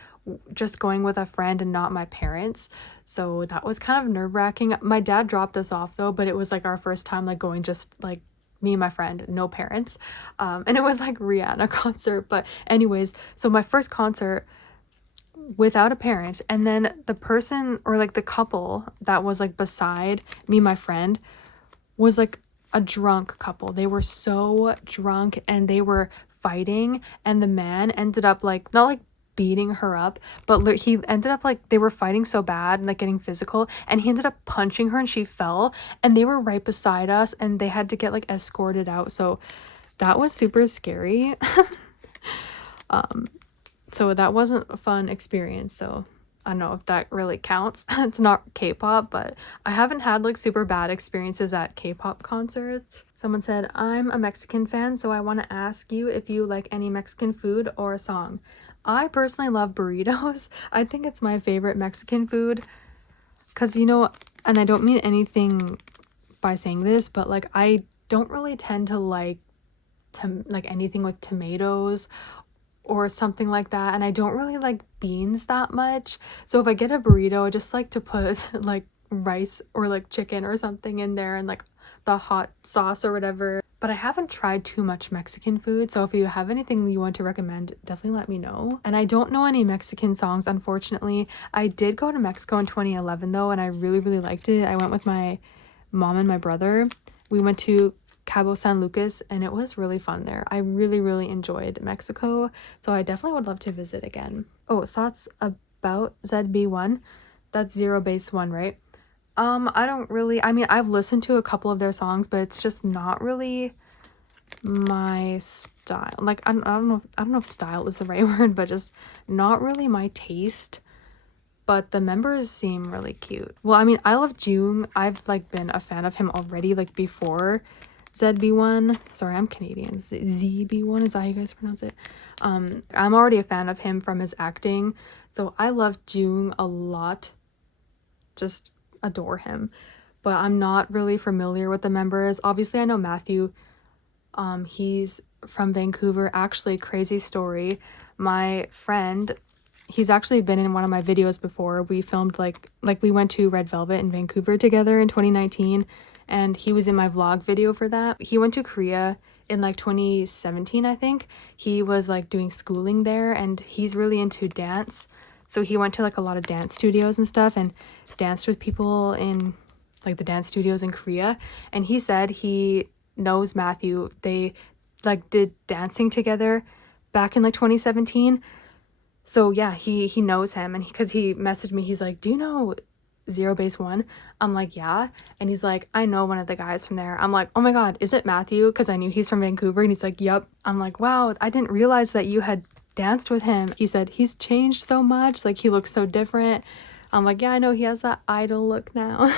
just going with a friend and not my parents, so that was kind of nerve-wracking. My dad dropped us off though, but it was like our first time like going just like me and my friend, no parents, and it was like Rihanna concert. But anyways, so my first concert without a parent. And then the person, or like the couple that was like beside me, my friend, was like a drunk couple. They were so drunk and they were fighting, and the man ended up like, not like beating her up, but he ended up like, they were fighting so bad and like getting physical, and he ended up punching her and she fell, and they were right beside us and they had to get like escorted out. So that was super scary. So that wasn't a fun experience. So I don't know if that really counts. It's not K-pop, but I haven't had like super bad experiences at K-pop concerts. Someone said, I'm a Mexican fan, so I want to ask you if you like any Mexican food or a song. I personally love burritos. I think it's my favorite Mexican food. Because, you know, and I don't mean anything by saying this, but like I don't really tend to like anything with tomatoes or something like that, and I don't really like beans that much. So if I get a burrito, I just like to put like rice or like chicken or something in there and like the hot sauce or whatever. But I haven't tried too much Mexican food, so if you have anything you want to recommend, definitely let me know. And I don't know any Mexican songs, unfortunately. I did go to Mexico in 2011 though, and I really liked it. I went with my mom and my brother. We went to Cabo San Lucas, and it was really fun there. I really enjoyed Mexico, so I definitely would love to visit again. Oh, thoughts about ZB1? That's Zero Base One, right? I don't really, I mean, I've listened to a couple of their songs, but it's just not really my style. Like, I don't know if style is the right word, but just not really my taste. But the members seem really cute. Well, I mean, I love Jung. I've like been a fan of him already, like before ZB1. Sorry, I'm Canadian. ZB1, is that how you guys pronounce it? I'm already a fan of him from his acting. So I love Jung a lot. Just adore him. But I'm not really familiar with the members. Obviously, I know Matthew. He's from Vancouver. Actually, crazy story. My friend, he's actually been in one of my videos before. We filmed like we went to Red Velvet in Vancouver together in 2019, and he was in my vlog video for that. He went to Korea in like 2017, I think. He was like doing schooling there, and he's really into dance. So he went to like a lot of dance studios and stuff and danced with people in like the dance studios in Korea. And he said he knows Matthew. They like did dancing together back in like 2017. So yeah, he knows him, and because he messaged me, he's like, do you know Zero Base One? I'm like, yeah. And he's like, I know one of the guys from there. I'm like, oh my god, is it Matthew? Because I knew he's from Vancouver. And he's like, yep. I'm like, wow, I didn't realize that you had danced with him. He said he's changed so much, like he looks so different. I'm like, yeah, I know he has that idol look now.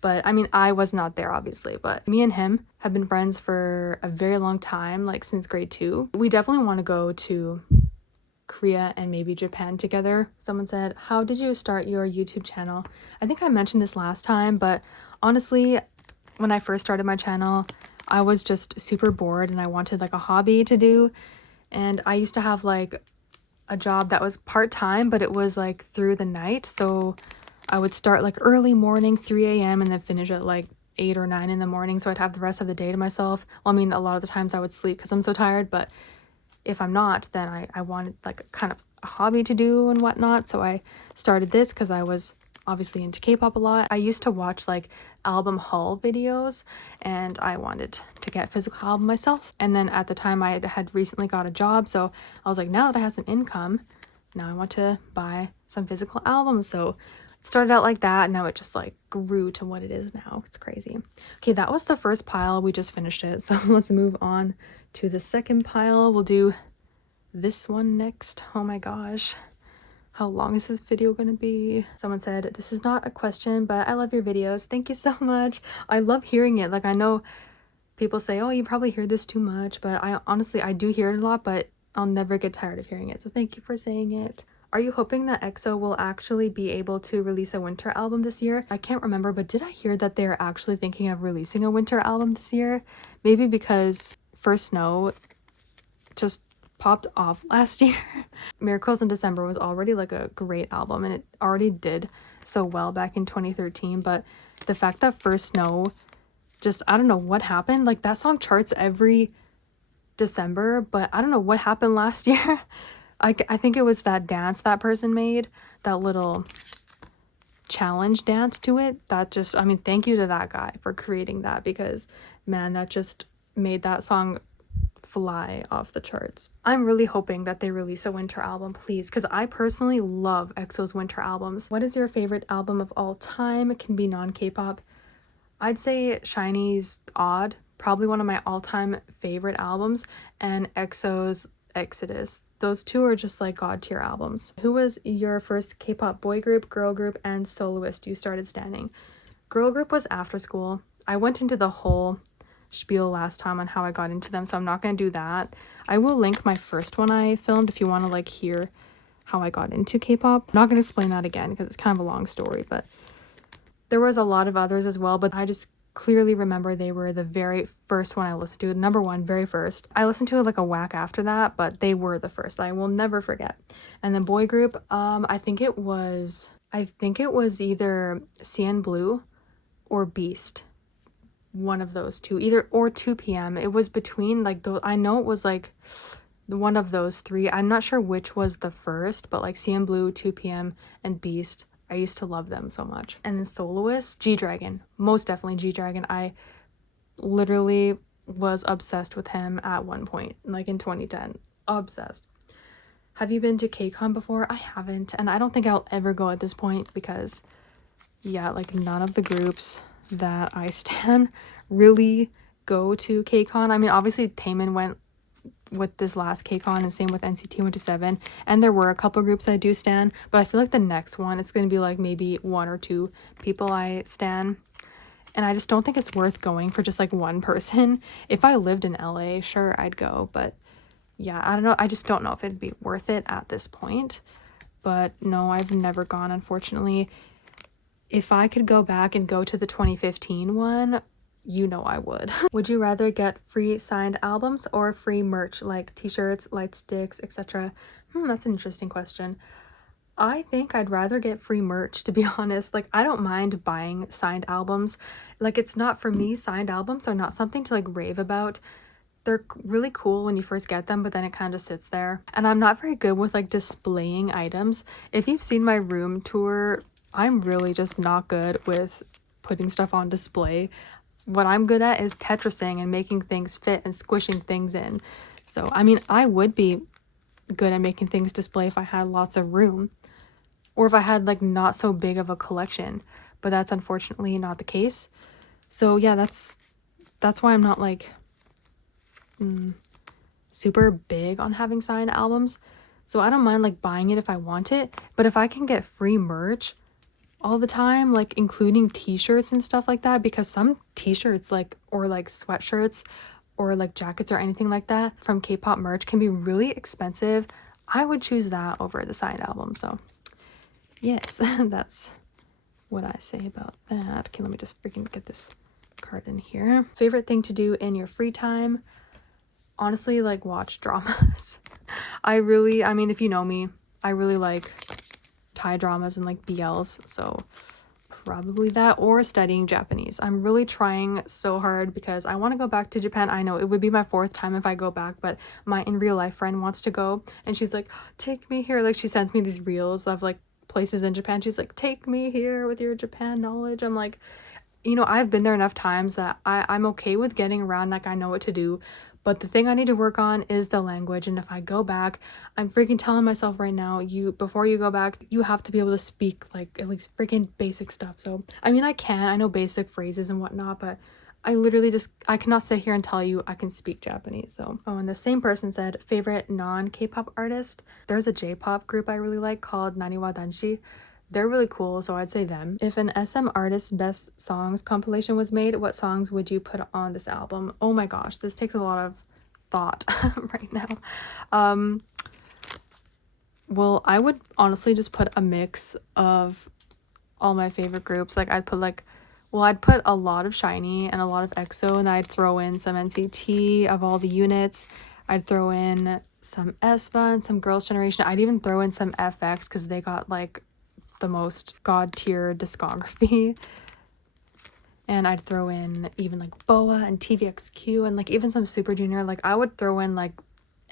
But I mean, I was not there obviously, but me and him have been friends for a very long time, like since grade 2. We definitely want to go to Korea and maybe Japan together. Someone said, how did you start your YouTube channel? I think I mentioned this last time, but honestly, when I first started my channel, I was just super bored and I wanted like a hobby to do. And I used to have like a job that was part-time, but it was like through the night. So I would start like early morning, 3 a.m. and then finish at like 8 or 9 in the morning. So I'd have the rest of the day to myself. Well, I mean, a lot of the times I would sleep because I'm so tired, but if I'm not, then I wanted like kind of a hobby to do and whatnot. So I started this because I was obviously into K-pop a lot. I used to watch like album haul videos, and I wanted to get a physical album myself. And then at the time I had recently got a job, so I was like, now that I have some income, now I want to buy some physical albums. So it started out like that, and now it just like grew to what it is now. It's crazy. Okay, that was the first pile. We just finished it, so let's move on to the second pile. We'll do this one next. Oh my gosh, how long is this video gonna be? Someone said, this is not a question, but I love your videos. Thank you so much. I love hearing it. Like, I know people say, oh, you probably hear this too much, but I honestly do hear it a lot, but I'll never get tired of hearing it. So thank you for saying it. Are you hoping that EXO will actually be able to release a winter album this year? I can't remember, but did I hear that they're actually thinking of releasing a winter album this year? Maybe because First Snow just popped off last year. Miracles in December was already like a great album, and it already did so well back in 2013, but the fact that First Snow just, I don't know what happened. Like, that song charts every December, but I don't know what happened last year. I think it was that dance that person made, that little challenge dance to it. That just, I mean, thank you to that guy for creating that, because man, that just made that song fly off the charts. I'm really hoping that they release a winter album, please, because I personally love EXO's winter albums. What is your favorite album of all time? It can be non-K-pop. I'd say SHINee's Odd, probably one of my all-time favorite albums, and EXO's Exodus. Those two are just like god tier albums. Who was your first K-pop boy group, girl group, and soloist you started standing? Girl group was After School. I went into the whole spiel last time on how I got into them, so I'm not gonna do that. I will link my first one I filmed if you want to like hear how I got into K-pop. I'm not gonna explain that again because it's kind of a long story, but there was a lot of others as well, but I just clearly remember they were the very first one I listened to. Number one, very first. I listened to it like a whack after that, but they were the first. I will never forget. And then boy group, I think it was either CN Blue or Beast. One of those two, either or 2PM. It was between like those. I know it was like one of those three. I'm not sure which was the first, but like CN Blue, 2PM, and Beast. I used to love them so much. And then soloist, G-Dragon. Most definitely G-Dragon. I literally was obsessed with him at one point, like in 2010. Obsessed. Have you been to KCON before? I haven't, and I don't think I'll ever go at this point because, yeah, like none of the groups that I stan really go to KCON. I mean, obviously Taemin went with this last KCON, and same with NCT 127, and there were a couple groups I do stan, but I feel like the next one it's gonna be like maybe one or two people I stan, and I just don't think it's worth going for just like one person. If I lived in LA, sure, I'd go, but yeah, I don't know, I just don't know if it'd be worth it at this point. But no, I've never gone, unfortunately. If I could go back and go to the 2015 one, you know I would. Would you rather get free signed albums or free merch like t-shirts, light sticks, etc.? That's an interesting question. I think I'd rather get free merch, to be honest. Like, I don't mind buying signed albums. Like, it's not for me. Signed albums are not something to like rave about. They're really cool when you first get them, but then it kind of sits there. And I'm not very good with like displaying items. If you've seen my room tour, I'm really just not good with putting stuff on display. What I'm good at is Tetrising and making things fit and squishing things in. So, I mean, I would be good at making things display if I had lots of room, or if I had like not so big of a collection, but that's unfortunately not the case. So yeah, that's why I'm not like super big on having signed albums. So I don't mind like buying it if I want it, but if I can get free merch all the time, like including t-shirts and stuff like that, because some t-shirts like or like sweatshirts or like jackets or anything like that from K-pop merch can be really expensive, I would choose that over the signed album. So yes, that's what I say about that. Okay, let me just freaking get this card in here. Favorite thing to do in your free time? Honestly, like watch dramas. I mean, if you know me, I really like Thai dramas and like BLs, so probably that, or studying Japanese. I'm really trying so hard because I want to go back to Japan. I know it would be my 4th time if I go back, but my in real life friend wants to go, and she's like, take me here. Like, she sends me these reels of like places in Japan. She's like, take me here with your Japan knowledge. I'm like, you know, I've been there enough times that I'm okay with getting around, like I know what to do. But the thing I need to work on is the language. And if I go back, I'm freaking telling myself right now, before you go back, you have to be able to speak like at least freaking basic stuff. So, I mean, I know basic phrases and whatnot, but I literally I cannot sit here and tell you I can speak Japanese. So, oh, and the same person said, favorite non-K-pop artist. There's a J-pop group I really like called Naniwa Danshi. They're really cool, so I'd say them. If an SM artist's best songs compilation was made, what songs would you put on this album? Oh my gosh, this takes a lot of thought right now. Well, I would honestly just put a mix of all my favorite groups. Like, I'd put a lot of SHINee and a lot of EXO, and I'd throw in some NCT of all the units. I'd throw in some aespa and some Girls' Generation. I'd even throw in some FX because they got like the most god tier discography. And I'd throw in even like BoA and TVXQ and like even some Super Junior. Like, I would throw in like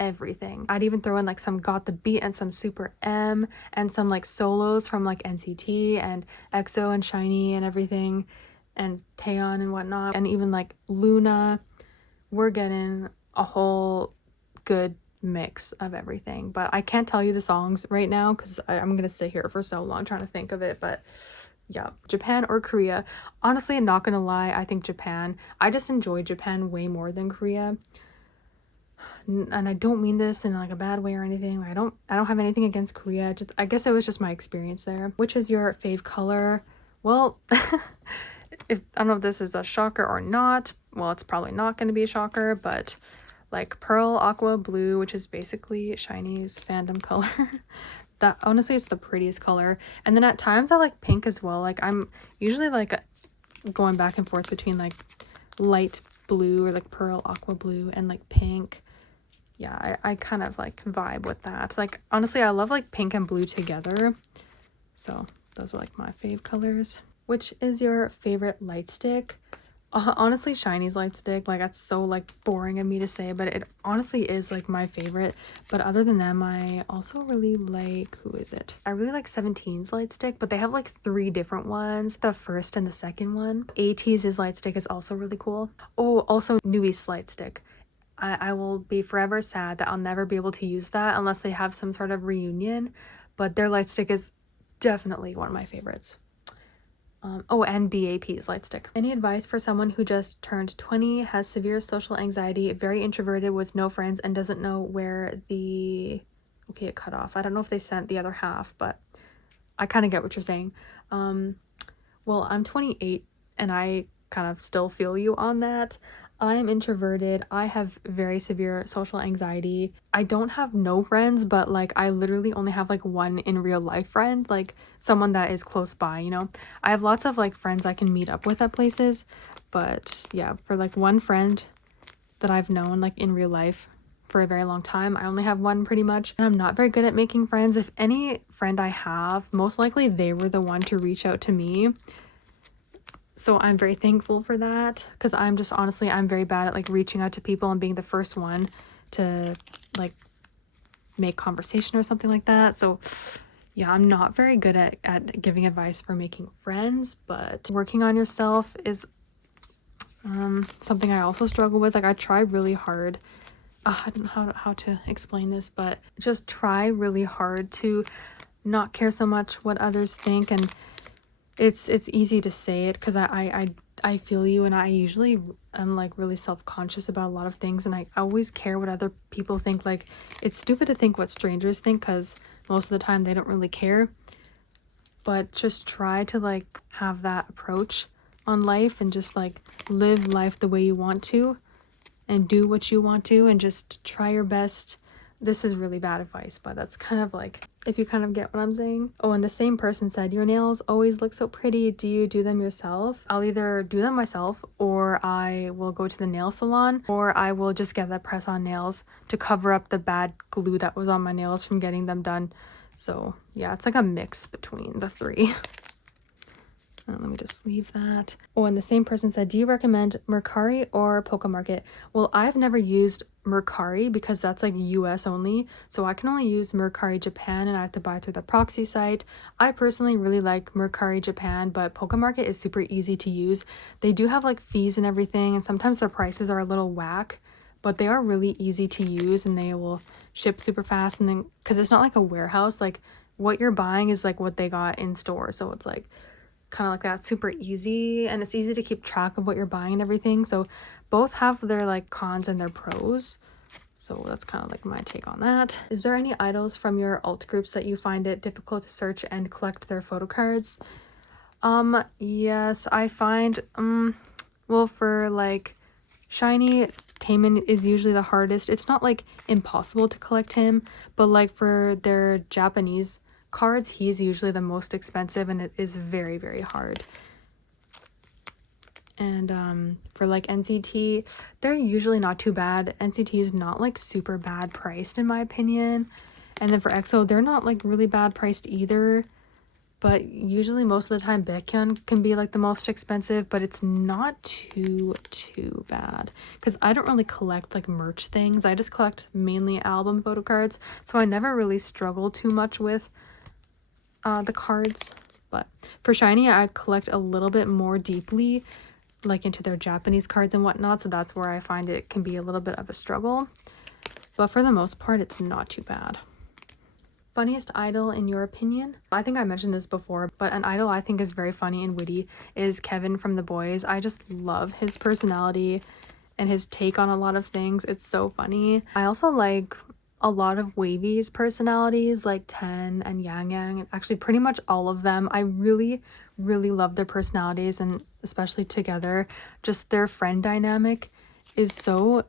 everything. I'd even throw in like some Got the Beat and some Super M and some like solos from like NCT and EXO and SHINee and everything, and Taeyeon and whatnot, and even like Luna. We're getting a whole good mix of everything, but I can't tell you the songs right now because I'm gonna sit here for so long trying to think of it. But yeah, Japan or Korea. Honestly, I'm not gonna lie, I think Japan. I just enjoy Japan way more than Korea. And I don't mean this in like a bad way or anything. I don't have anything against Korea. Just, I guess it was just my experience there. Which is your fave color? Well, if I don't know if this is a shocker or not. Well, it's probably not going to be a shocker, but like pearl aqua blue, which is basically SHINee's fandom color. That honestly is the prettiest color. And then at times I like pink as well. Like I'm usually like going back and forth between like light blue or like pearl aqua blue and like pink. Yeah, I kind of like vibe with that. Like honestly, I love like pink and blue together. So those are like my fave colors. Which is your favorite light stick? Honestly, SHINee's light stick. Like that's so like boring of me to say, but it honestly is like my favorite. But other than them, I also really like, who is it? I really like 17's light stick, but they have like 3 different ones. The first and the second one. ATEEZ's light stick is also really cool. Oh, also NU'EST's light stick. I will be forever sad that I'll never be able to use that unless they have some sort of reunion. But their light stick is definitely one of my favorites. Oh, and BAP's light stick. Any advice for someone who just turned 20, has severe social anxiety, very introverted with no friends, and doesn't know where the... Okay, it cut off. I don't know if they sent the other half, but I kind of get what you're saying. Well, I'm 28 and I kind of still feel you on that. I'm introverted. I have very severe social anxiety. I don't have no friends, but like I literally only have like one in real life friend, like someone that is close by, you know. I have lots of like friends I can meet up with at places, but yeah, for like one friend that I've known like in real life for a very long time, I only have one pretty much. And I'm not very good at making friends. If any friend I have, most likely they were the one to reach out to me. So I'm very thankful for that, because I'm just honestly, I'm very bad at like reaching out to people and being the first one to like make conversation or something like that. So yeah, I'm not very good at giving advice for making friends, but working on yourself is something I also struggle with. Like I try really hard. I don't know how to explain this, but just try really hard to not care so much what others think. And it's easy to say it because I feel you, and I usually am like really self-conscious about a lot of things, and I always care what other people think. Like it's stupid to think what strangers think because most of the time they don't really care, but just try to like have that approach on life and just like live life the way you want to and do what you want to and just try your best. This is really bad advice, but that's kind of like, if you kind of get what I'm saying. Oh, and the same person said, your nails always look so pretty. Do you do them yourself? I'll either do them myself, or I will go to the nail salon, or I will just get that press-on nails to cover up the bad glue that was on my nails from getting them done. So yeah, it's like a mix between the 3. Let me just leave that. Oh, and the same person said, do you recommend Mercari or Pokemarket? Well, I've never used Mercari because that's like US only. So I can only use Mercari Japan, and I have to buy through the proxy site. I personally really like Mercari Japan, but Pokemarket is super easy to use. They do have like fees and everything, and sometimes their prices are a little whack, but they are really easy to use and they will ship super fast. And then, because it's not like a warehouse, like what you're buying is like what they got in store. So it's like kind of like that, super easy, and it's easy to keep track of what you're buying and everything. So both have their like cons and their pros. So that's kind of like my take on that. Is there any idols from your alt groups that you find it difficult to search and collect their photo cards? Yes, I find well, for like SHINee, Taemin is usually the hardest. It's not like impossible to collect him, but like for their Japanese cards, he's usually the most expensive, and it is very, very hard. And for like NCT, they're usually not too bad. NCT is not like super bad priced in my opinion. And then for EXO, they're not like really bad priced either. but usually most of the time Baekhyun can be like the most expensive, but it's not too bad because I don't really collect like merch things. I just collect mainly album photo cards, so I never really struggle too much with the cards. But for Shiny, I collect a little bit more deeply, like into their Japanese cards and whatnot, so that's where I find it can be a little bit of a struggle, but for the most part it's not too bad. Funniest idol in your opinion? I think I mentioned this before, but an idol I think is very funny and witty is Kevin from The Boys. I just love his personality and his take on a lot of things. It's so funny. I also like a lot of Wavy's personalities, like Ten and Yang Yang, and actually pretty much all of them. I really love their personalities, and especially together, just their friend dynamic is so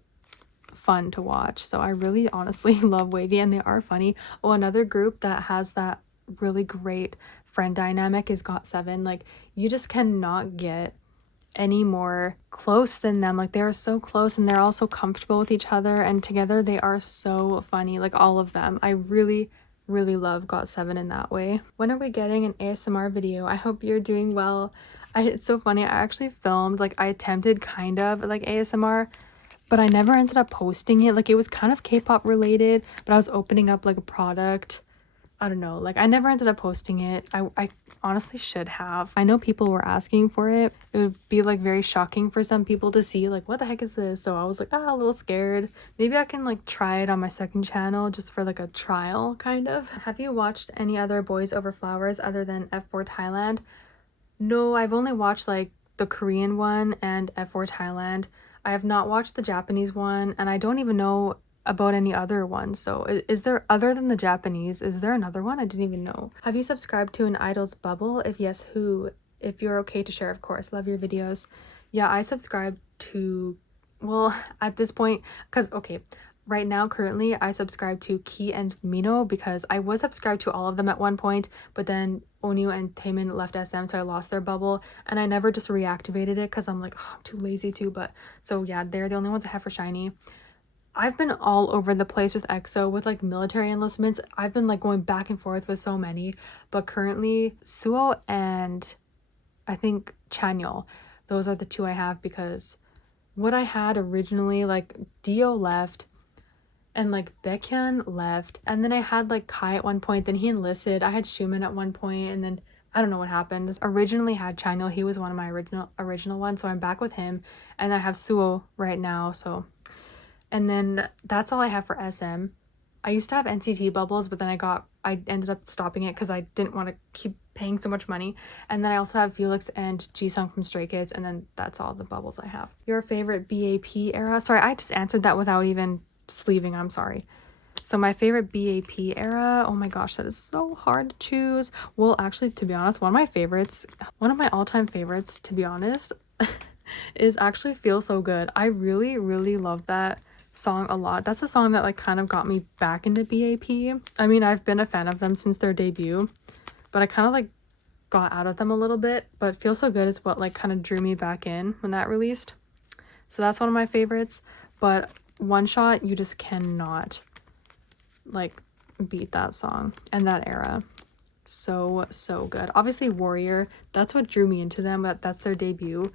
fun to watch. So I really honestly love Wavy, and they are funny. Oh, another group that has that really great friend dynamic is GOT7. Like, you just cannot get any more close than them. Like, they are so close and they're all so comfortable with each other, and together they are so funny, like all of them. I really love GOT7 in that way. When are we getting an ASMR video? I hope you're doing well. It's so funny, I actually filmed, like I attempted kind of like ASMR, but I never ended up posting it. Like, it was kind of K-pop related, but I was opening up like a product. I don't know, like I never ended up posting it. I honestly should have. I know people were asking for it. It would be like very shocking for some people to see, like, what the heck is this? So I was like, a little scared. Maybe I can like try it on my second channel just for like a trial kind of. Have you watched any other Boys Over Flowers other than F4 Thailand? No, I've only watched like the Korean one and F4 Thailand. I have not watched the Japanese one, and I don't even know about any other ones. So is there, other than the Japanese, is there another one? I didn't even know. Have you subscribed to an idol's bubble? If yes, who? If you're okay to share, of course. Love your videos. Yeah, I subscribe to, well, at this point, because okay, right now currently I subscribe to Key and Mino because I was subscribed to all of them at one point, but then Onyu and Taemin left SM, so I lost their bubble, and I never just reactivated it because I'm like, oh, I'm too lazy to. But so yeah, they're the only ones I have for Shiny. I've been all over the place with EXO with like military enlistments. I've been like going back and forth with so many, but currently Suho and I think Chanyeol, those are the two I have, because what I had originally, like Dio left and like Baekhyun left, and then I had like Kai at one point, then he enlisted. I had Schumann at one point, and then I don't know what happened. Originally had Chanyeol, he was one of my original ones, so I'm back with him, and I have Suho right now. So, and then that's all I have for SM. I used to have NCT bubbles, but then I ended up stopping it because I didn't want to keep paying so much money. And then I also have Felix and Jisung from Stray Kids, and then that's all the bubbles I have. Your favorite BAP era? Sorry, I just answered that without even sleeving. I'm sorry. So my favorite BAP era, oh my gosh, that is so hard to choose. Well, actually, to be honest, one of my all-time favorites, to be honest, is actually Feel So Good. I really love that song a lot. That's the song that like kind of got me back into BAP. I mean, I've been a fan of them since their debut, but I kind of like got out of them a little bit. But Feel So Good is what like kind of drew me back in when that released. So that's one of my favorites. But One Shot, you just cannot like beat that song and that era. So good. Obviously Warrior, that's what drew me into them, but that's their debut.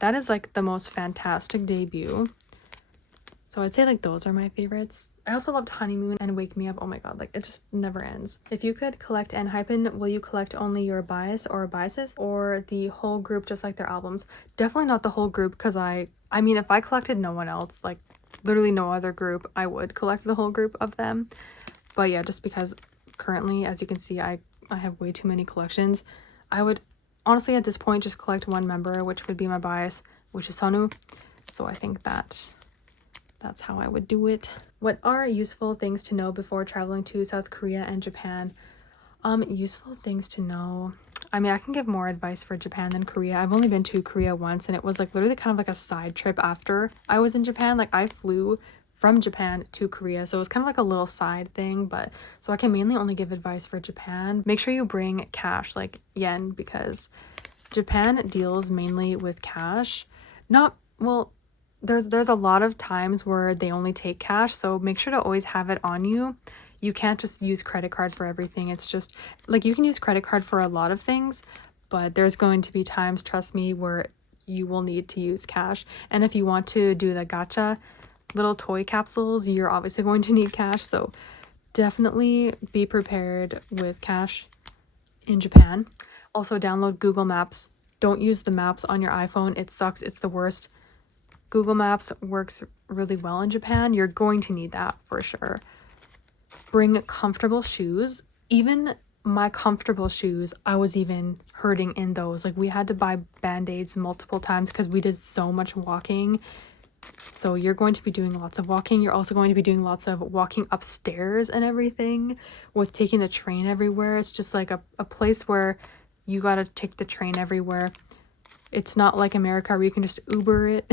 That is like the most fantastic debut. So I'd say like those are my favorites. I also loved Honeymoon and Wake Me Up. Oh my god, like it just never ends. If you could collect ENHYPEN, will you collect only your bias or biases, or the whole group just like their albums? Definitely not the whole group, because I mean, if I collected no one else, like literally no other group, I would collect the whole group of them. But yeah, just because currently, as you can see, I have way too many collections. I would honestly at this point just collect one member, which would be my bias, which is Sonu. So I think that's how I would do it. What are useful things to know before traveling to South Korea and Japan? Useful things to know. I mean, I can give more advice for Japan than Korea. I've only been to Korea once, and it was like literally kind of like a side trip after I was in Japan. Like I flew from Japan to Korea, so it was kind of like a little side thing. But so I can mainly only give advice for Japan. Make sure you bring cash, like yen, because Japan deals mainly with cash. Not, well, there's a lot of times where they only take cash, so make sure to always have it on you. you can't just use credit card for everything. It's just like you can use credit card for a lot of things, but there's going to be times, trust me, where you will need to use cash. And if you want to do the gacha little toy capsules, you're obviously going to need cash. So definitely be prepared with cash in Japan. Also, download Google Maps. Don't use the maps on your iPhone. It sucks. It's the worst. Google Maps works really well in Japan. You're going to need that for sure. Bring comfortable shoes. Even my comfortable shoes, I was even hurting in those. Like, we had to buy band-aids multiple times because we did so much walking. So you're going to be doing lots of walking. You're also going to be doing lots of walking upstairs and everything, with taking the train everywhere. It's just like a place where you gotta take the train everywhere. It's not like America where you can just Uber it.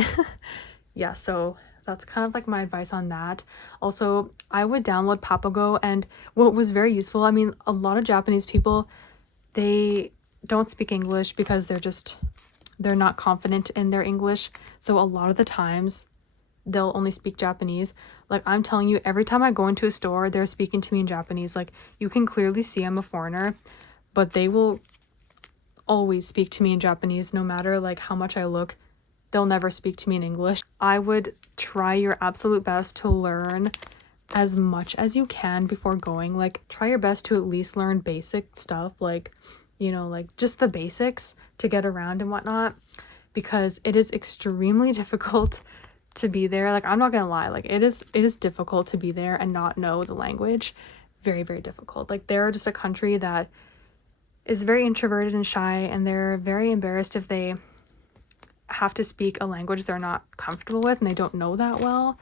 Yeah, so that's kind of like my advice on that. Also, I would download Papago, and what was very useful, I mean, a lot of Japanese people, they don't speak English because they're not confident in their English. So a lot of the times they'll only speak Japanese. Like, I'm telling you, every time I go into a store, they're speaking to me in Japanese. Like, you can clearly see I'm a foreigner, but they will always speak to me in Japanese, no matter like how much I look. They'll never speak to me in English. I would try your absolute best to learn as much as you can before going. Like, try your best to at least learn basic stuff, like, you know, like just the basics to get around and whatnot, because it is extremely difficult to be there. Like, I'm not gonna lie, like it is difficult to be there and not know the language. Very, very difficult. Like, they're just a country that is very introverted and shy, and they're very embarrassed if they have to speak a language they're not comfortable with and they don't know that well.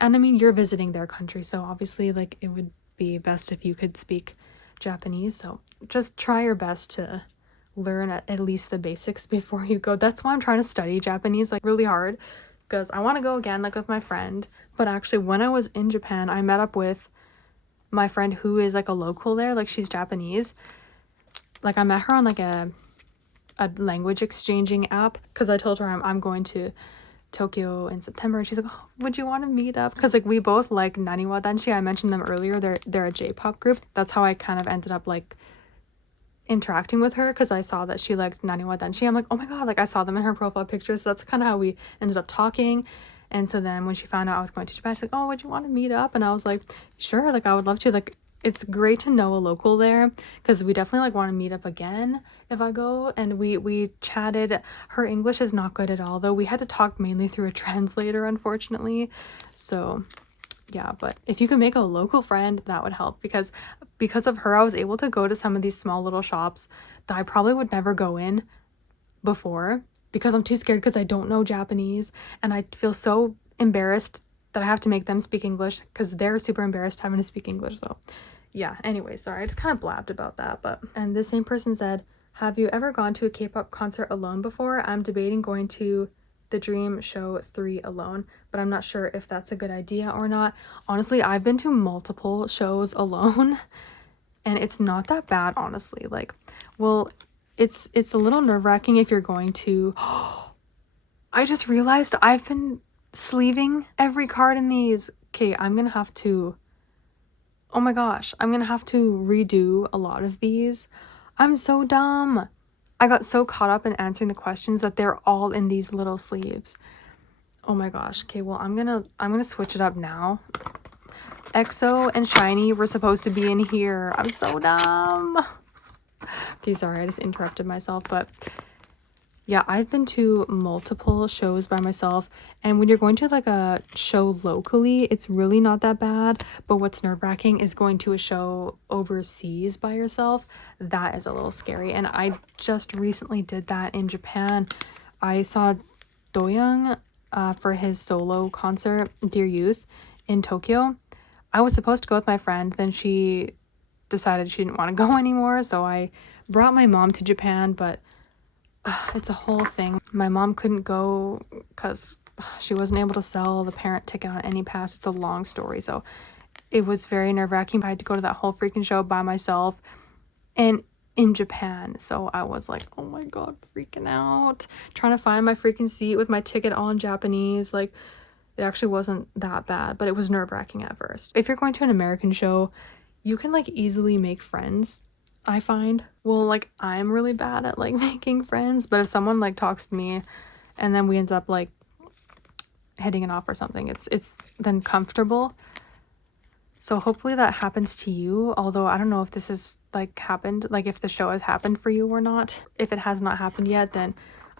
And I mean, you're visiting their country, so obviously like it would be best if you could speak Japanese. So just try your best to learn at least the basics before you go. That's why I'm trying to study Japanese like really hard, because I want to go again, like with my friend. But actually, when I was in Japan, I met up with my friend who is like a local there. Like, she's Japanese. Like, I met her on like a language exchanging app, because I told her I'm going to Tokyo in September, and she's like, oh, would you want to meet up? Because like we both like Naniwa Danshi. I mentioned them earlier. They're a J-pop group. That's how I kind of ended up like interacting with her, because I saw that she liked Naniwa Danshi. I'm like, oh my god, like I saw them in her profile pictures. So that's kind of how we ended up talking. And so then when she found out I was going to Japan, she's like, oh, would you want to meet up? And I was like, sure, like I would love to. Like, it's great to know a local there, because we definitely like want to meet up again if I go. And we chatted. Her English is not good at all, though. We had to talk mainly through a translator, unfortunately. So yeah, but if you could make a local friend, that would help, because of her I was able to go to some of these small little shops that I probably would never go in before, because I'm too scared, because I don't know Japanese, and I feel so embarrassed that I have to make them speak English, because they're super embarrassed having to speak English. So yeah, anyway, sorry, I just kind of blabbed about that. But, and this same person said, have you ever gone to a K-pop concert alone before? I'm debating going to the Dream Show 3 alone, but I'm not sure if that's a good idea or not. Honestly, I've been to multiple shows alone, and it's not that bad, honestly. Like, well, it's a little nerve-wracking if you're going to I just realized I've been sleeving every card in these. Okay, I'm gonna have to, oh my gosh, I'm gonna have to redo a lot of these. I'm so dumb. I got so caught up in answering the questions that they're all in these little sleeves. Oh my gosh. Okay, well, I'm gonna switch it up now. EXO and SHINee were supposed to be in here. I'm so dumb. Okay, sorry, I just interrupted myself, but yeah, I've been to multiple shows by myself, and when you're going to like a show locally, it's really not that bad. But what's nerve-wracking is going to a show overseas by yourself. That is a little scary, and I just recently did that in Japan. I saw Doyoung for his solo concert, Dear Youth, in Tokyo. I was supposed to go with my friend, then she decided she didn't want to go anymore, so I brought my mom to Japan, but it's a whole thing. My mom couldn't go because she wasn't able to sell the parent ticket on any pass. It's a long story, so it was very nerve-wracking. I had to go to that whole freaking show by myself and in Japan. So I was like, oh my god, freaking out, trying to find my freaking seat with my ticket all in Japanese. Like, It actually wasn't that bad, but it was nerve-wracking at first. If you're going to an American show, you can like easily make friends, I find. Well, like I'm really bad at like making friends, but if someone like talks to me and then we end up like hitting it off or something, it's then comfortable. So hopefully that happens to you, although I don't know if this has like happened, like if the show has happened for you or not. If it has not happened yet, then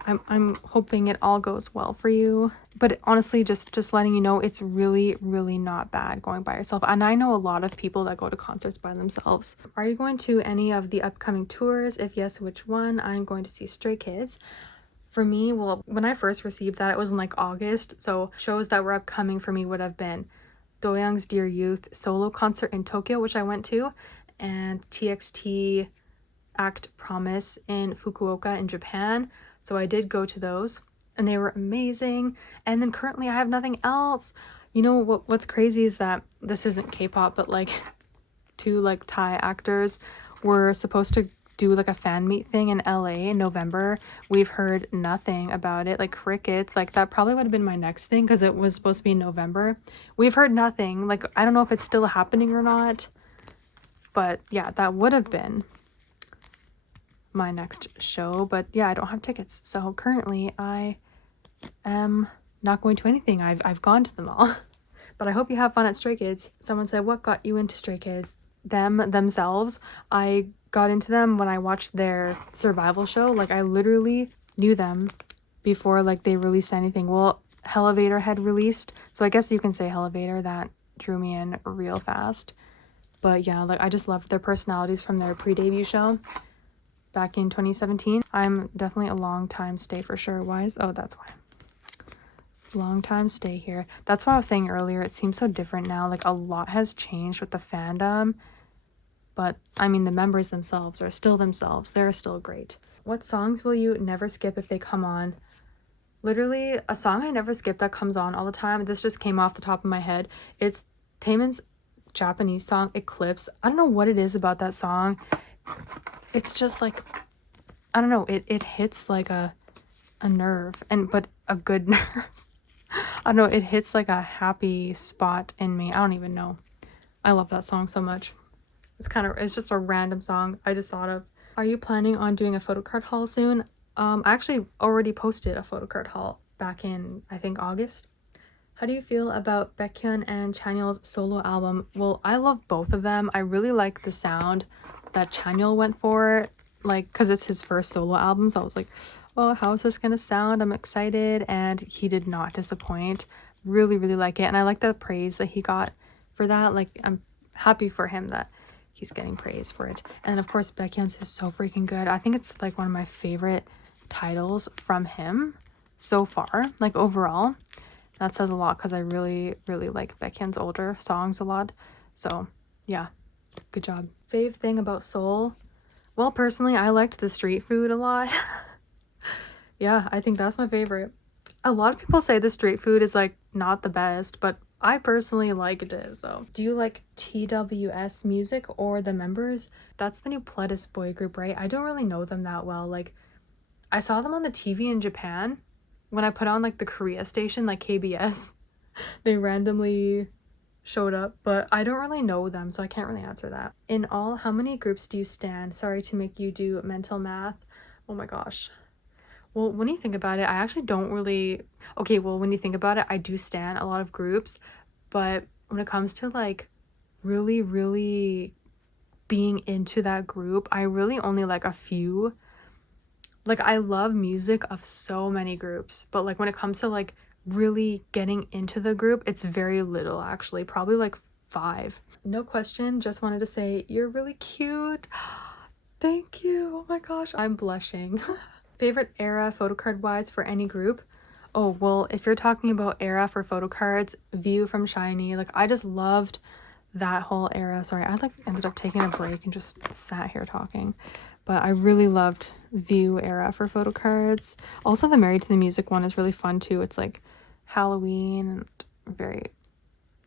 I'm hoping it all goes well for you. But honestly, just letting you know, it's really, really not bad going by yourself. And I know a lot of people that go to concerts by themselves. Are you going to any of the upcoming tours? If yes, which one? I'm going to see Stray Kids. For me, well, when I first received that, it was in like August. So shows that were upcoming for me would have been Doyoung's Dear Youth solo concert in Tokyo, which I went to, and TXT Act Promise in Fukuoka in Japan. So I did go to those and they were amazing. And then currently I have nothing else. You know what's crazy is that this isn't K-pop, but like two like Thai actors were supposed to do like a fan meet thing in LA in November. We've heard nothing about it, like crickets. Like that probably would have been my next thing because it was supposed to be in November. We've heard nothing. Like I don't know if it's still happening or not, but yeah, that would have been my next show. But yeah, I don't have tickets, so currently I am not going to anything. I've gone to them all. But I hope you have fun at Stray Kids. Someone said, what got you into Stray Kids? Themselves. I got into them when I watched their survival show. Like I literally knew them before like they released anything. Well, Elevator had released, so I guess you can say Elevator. That drew me in real fast. But yeah, like I just loved their personalities from their pre-debut show back in 2017. I'm definitely a long time stay for sure. Oh, that's why. Long time stay here. That's why I was saying earlier, it seems so different now. Like a lot has changed with the fandom, but I mean the members themselves are still themselves. They're still great. What songs will you never skip if they come on? Literally a song I never skip that comes on all the time. This just came off the top of my head. It's Taemin's Japanese song Eclipse. I don't know what it is about that song. It's just like, I don't know, it hits like a nerve, but a good nerve. I don't know, it hits like a happy spot in me. I don't even know. I love that song so much. It's just a random song I just thought of. Are you planning on doing a photocard haul soon? I actually already posted a photocard haul back in, I think, August. How do you feel about Baekhyun and Chanyeol's solo album? Well, I love both of them. I really like the sound that Chanyeol went for, like, because it's his first solo album, so I was like, oh, how is this gonna sound? I'm excited, and he did not disappoint. Really, really like it, and I like the praise that he got for that. Like, I'm happy for him that he's getting praise for it. And of course, Baekhyun's is so freaking good. I think it's like one of my favorite titles from him so far, like overall. That says a lot because I really, really like Baekhyun's older songs a lot. So yeah, good job. Fave thing about Seoul? Well, personally, I liked the street food a lot. Yeah, I think that's my favorite. A lot of people say the street food is like not the best, but I personally liked it. So do you like TWS music or the members? That's the new Pledis boy group, right? I don't really know them that well. Like I saw them on the TV in Japan when I put on like the Korea station, like KBS. They randomly showed up, but I don't really know them, so I can't really answer that. In all, how many groups do you stan? Sorry to make you do mental math. Oh my gosh. Well, when you think about it, I actually don't really... Okay, well, when you think about it, I do stan a lot of groups, but when it comes to, like, really, really being into that group, I really only like a few. Like, I love music of so many groups, but, like, when it comes to, like, really getting into the group, it's very little, actually. Probably, like, 5. No question, just wanted to say, you're really cute. Thank you. Oh my gosh, I'm blushing. Favorite era photocard wise for any group? Oh, well, if you're talking about era for photocards, View from Shiny, like I just loved that whole era. Sorry, I like ended up taking a break and just sat here talking, but I really loved View era for photocards. Also, the Married to the Music one is really fun too. It's like Halloween and very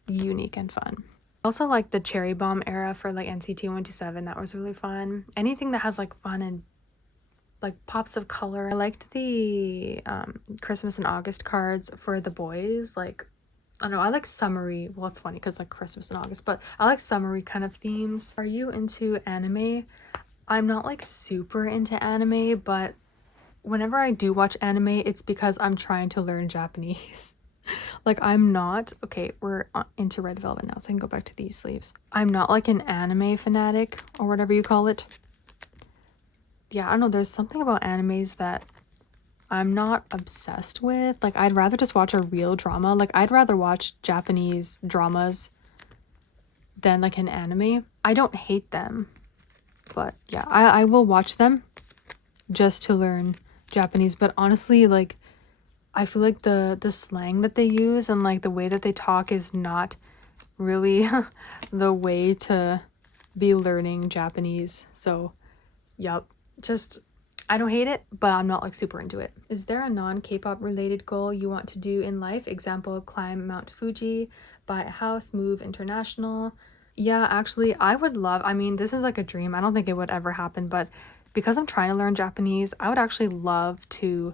unique and fun. Also like the Cherry Bomb era for like NCT 127. That was really fun. Anything that has like fun and like pops of color. I liked the Christmas and August cards for the boys, like I don't know, I like summery. Well, it's funny because like Christmas in August, but I like summery kind of themes. Are you into anime? I'm not like super into anime, but whenever I do watch anime, it's because I'm trying to learn Japanese. Like I'm not, okay, we're into Red Velvet now, so I can go back to these sleeves. I'm not like an anime fanatic or whatever you call it. Yeah, I don't know, there's something about animes that I'm not obsessed with. Like I'd rather just watch a real drama. Like I'd rather watch Japanese dramas than like an anime. I don't hate them, but yeah, I will watch them just to learn Japanese. But honestly, like I feel like the slang that they use and like the way that they talk is not really the way to be learning Japanese. So, yep. Just I don't hate it, but I'm not like super into it. Is there a non-K-pop related goal you want to do in life? Example, climb Mount Fuji, buy a house, move international. Yeah, actually, I would love, I mean, this is like a dream. I don't think it would ever happen, but because I'm trying to learn Japanese, I would actually love to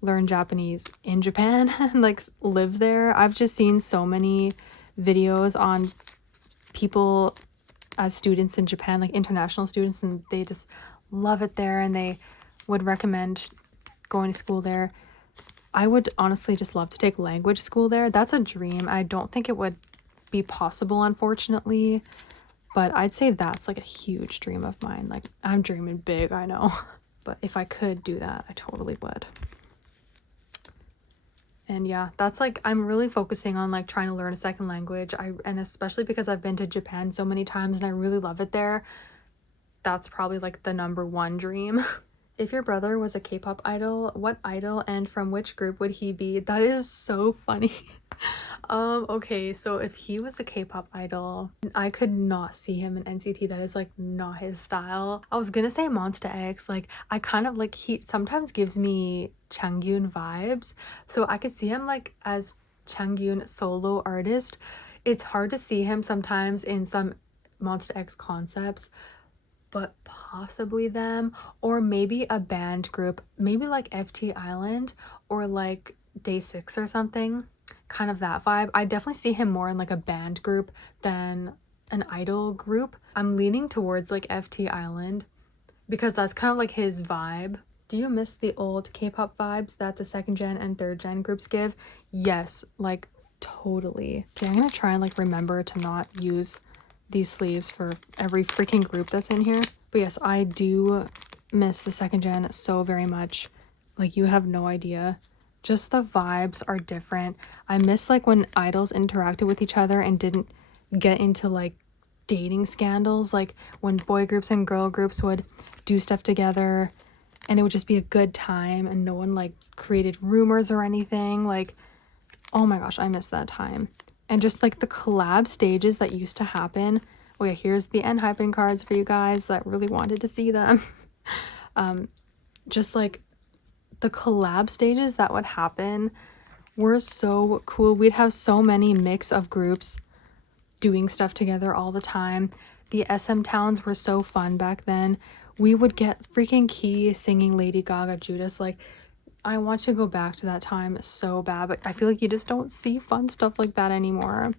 learn Japanese in Japan and like live there. I've just seen so many videos on people as students in Japan, like international students, and they just love it there and they would recommend going to school there. I would honestly just love to take language school there. That's a dream. I don't think it would be possible, unfortunately, but I'd say that's like a huge dream of mine. Like I'm dreaming big, I know, but if I could do that, I totally would. And yeah, that's like I'm really focusing on like trying to learn a second language. And especially because I've been to Japan so many times and I really love it there. That's probably like the number one dream. If your brother was a K-pop idol, what idol and from which group would he be? That is so funny. Okay, so if he was a K-pop idol, I could not see him in NCT. That is like not his style. I was gonna say Monsta X. Like I kind of like, he sometimes gives me Changyun vibes, so I could see him like as Changyun solo artist. It's hard to see him sometimes in some Monsta X concepts, but possibly them, or maybe a band group, maybe like FT Island or like Day 6 or something, kind of that vibe. I definitely see him more in like a band group than an idol group. I'm leaning towards like FT Island because that's kind of like his vibe. Do you miss the old K-pop vibes that the second gen and third gen groups give? Yes, like totally. Okay, I'm gonna try and like remember to not use these sleeves for every freaking group that's in here. But yes, I do miss the second gen so very much. Like you have no idea. Just the vibes are different. I miss like when idols interacted with each other and didn't get into like dating scandals, like when boy groups and girl groups would do stuff together and it would just be a good time and no one like created rumors or anything. Like, oh my gosh, I miss that time. And just like the collab stages that used to happen. Oh yeah, here's the Hypen cards for you guys that really wanted to see them. Just like the collab stages that would happen were so cool. We'd have so many mix of groups doing stuff together all the time. The SM towns were so fun back then. We would get freaking Key singing Lady Gaga Judas. Like I want to go back to that time so bad, but I feel like you just don't see fun stuff like that anymore.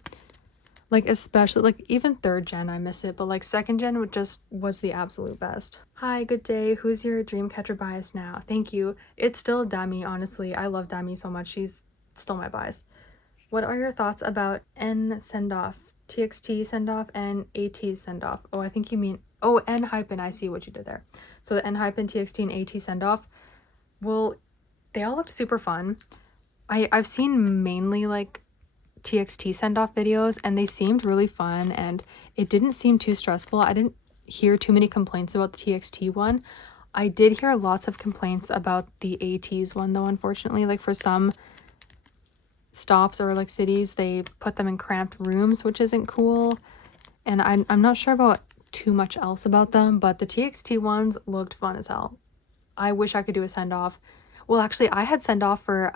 Like especially like even third gen, I miss it, but like second gen was the absolute best. Hi, good day. Who's your dream catcher bias now? Thank you. It's still Dami, honestly. I love Dami so much. She's still my bias. What are your thoughts about N send off, TXT send off, and AT send off? Oh, I think you mean N Hypen. I see what you did there. So the N Hypen, TXT, and AT send off. Well, they all looked super fun. I've seen mainly like TXT send-off videos and they seemed really fun and it didn't seem too stressful. I didn't hear too many complaints about the TXT one. I did hear lots of complaints about the ATs one though, unfortunately. Like for some stops or like cities, they put them in cramped rooms, which isn't cool. And I'm not sure about too much else about them, but the TXT ones looked fun as hell. I wish I could do a send-off. Well, actually, I had send-off for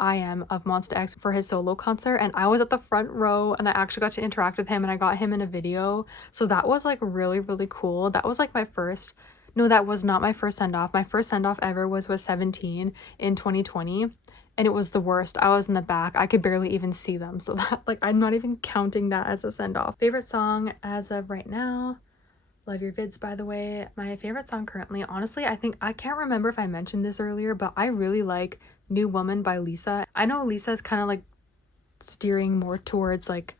IM of Monsta X for his solo concert and I was at the front row and I actually got to interact with him and I got him in a video. So that was like really, really cool. That was like my first, no, that was not my first send-off. My first send-off ever was with 17 in 2020 and it was the worst. I was in the back. I could barely even see them. So that, like, I'm not even counting that as a send-off. Favorite song as of right now. Love your vids, by the way. My favorite song currently, honestly, I can't remember if I mentioned this earlier, but I really like New Woman by Lisa. I know Lisa is kind of like steering more towards like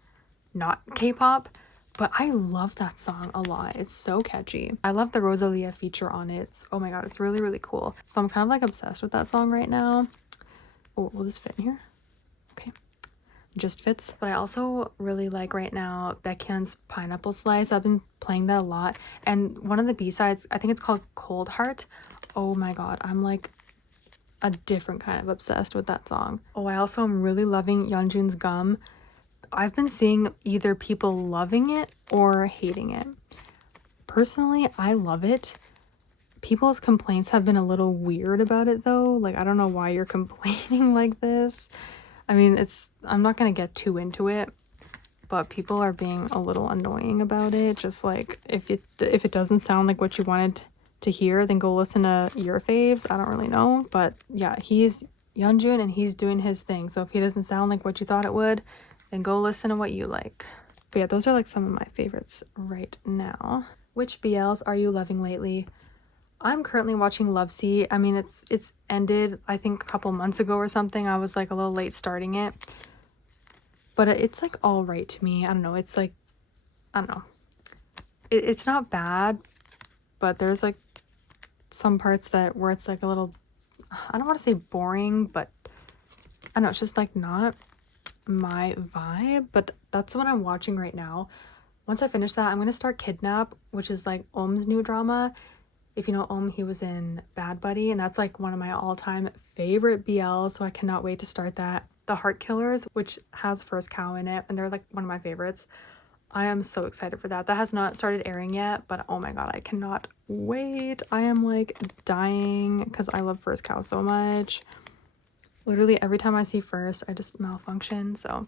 not K-pop, but I love that song a lot. It's so catchy. I love the Rosalia feature on it. Oh my god, it's really, really cool. So I'm kind of like obsessed with that song right now. Oh, will this fit in here? Okay. Just fits. But I also really like right now Baekhyun's Pineapple Slice. I've been playing that a lot, and one of the b-sides, I think it's called Cold Heart. Oh my god, I'm like a different kind of obsessed with that song. Oh, I also am really loving Yeonjun's Gum. I've been seeing either people loving it or hating it. Personally, I love it. People's complaints have been a little weird about it though. Like, I don't know why you're complaining like this. I mean, I'm not gonna get too into it, but people are being a little annoying about it. Just like, if it doesn't sound like what you wanted to hear, then go listen to your faves. I don't really know, but yeah, he's Yeonjun and he's doing his thing. So if he doesn't sound like what you thought it would, then go listen to what you like. But yeah, those are like some of my favorites right now. Which BLs are you loving lately? I'm currently watching Love Sea. I mean, it's ended, I think, a couple months ago or something. I was like a little late starting it. But it's like all right to me. I don't know. It's like, I don't know. It's not bad, but there's like some parts where it's like a little, I don't want to say boring, but I don't know. It's just like not my vibe. But that's what I'm watching right now. Once I finish that, I'm going to start Kidnap, which is like Ohm's new drama. If you know Ohm, he was in Bad Buddy, and that's like one of my all-time favorite BLs, so I cannot wait to start that. The Heart Killers, which has First Cow in it, and they're like one of my favorites. I am so excited for that. That has not started airing yet, but oh my god, I cannot wait. I am like dying because I love First Cow so much. Literally every time I see First, I just malfunction. So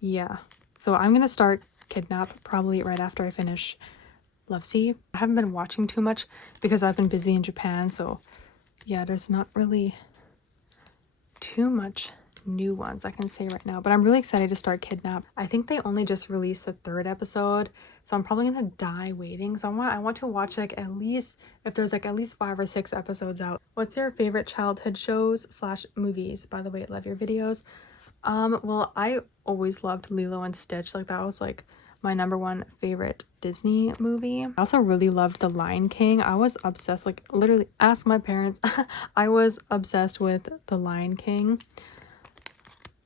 yeah, so I'm gonna start Kidnap probably right after I finish Love Sea. I haven't been watching too much because I've been busy in Japan, so yeah, there's not really too much new ones I can say right now, but I'm really excited to start Kidnap. I think they only just released the 3rd episode, so I'm probably gonna die waiting. So I want to watch like at least, if there's like at least 5 or 6 episodes out. What's your favorite childhood shows / movies? By the way, I love your videos. Well, I always loved Lilo and Stitch. Like, that was like my #1 favorite Disney movie. I also really loved The Lion King. I was obsessed, like literally ask my parents. I was obsessed with The Lion King.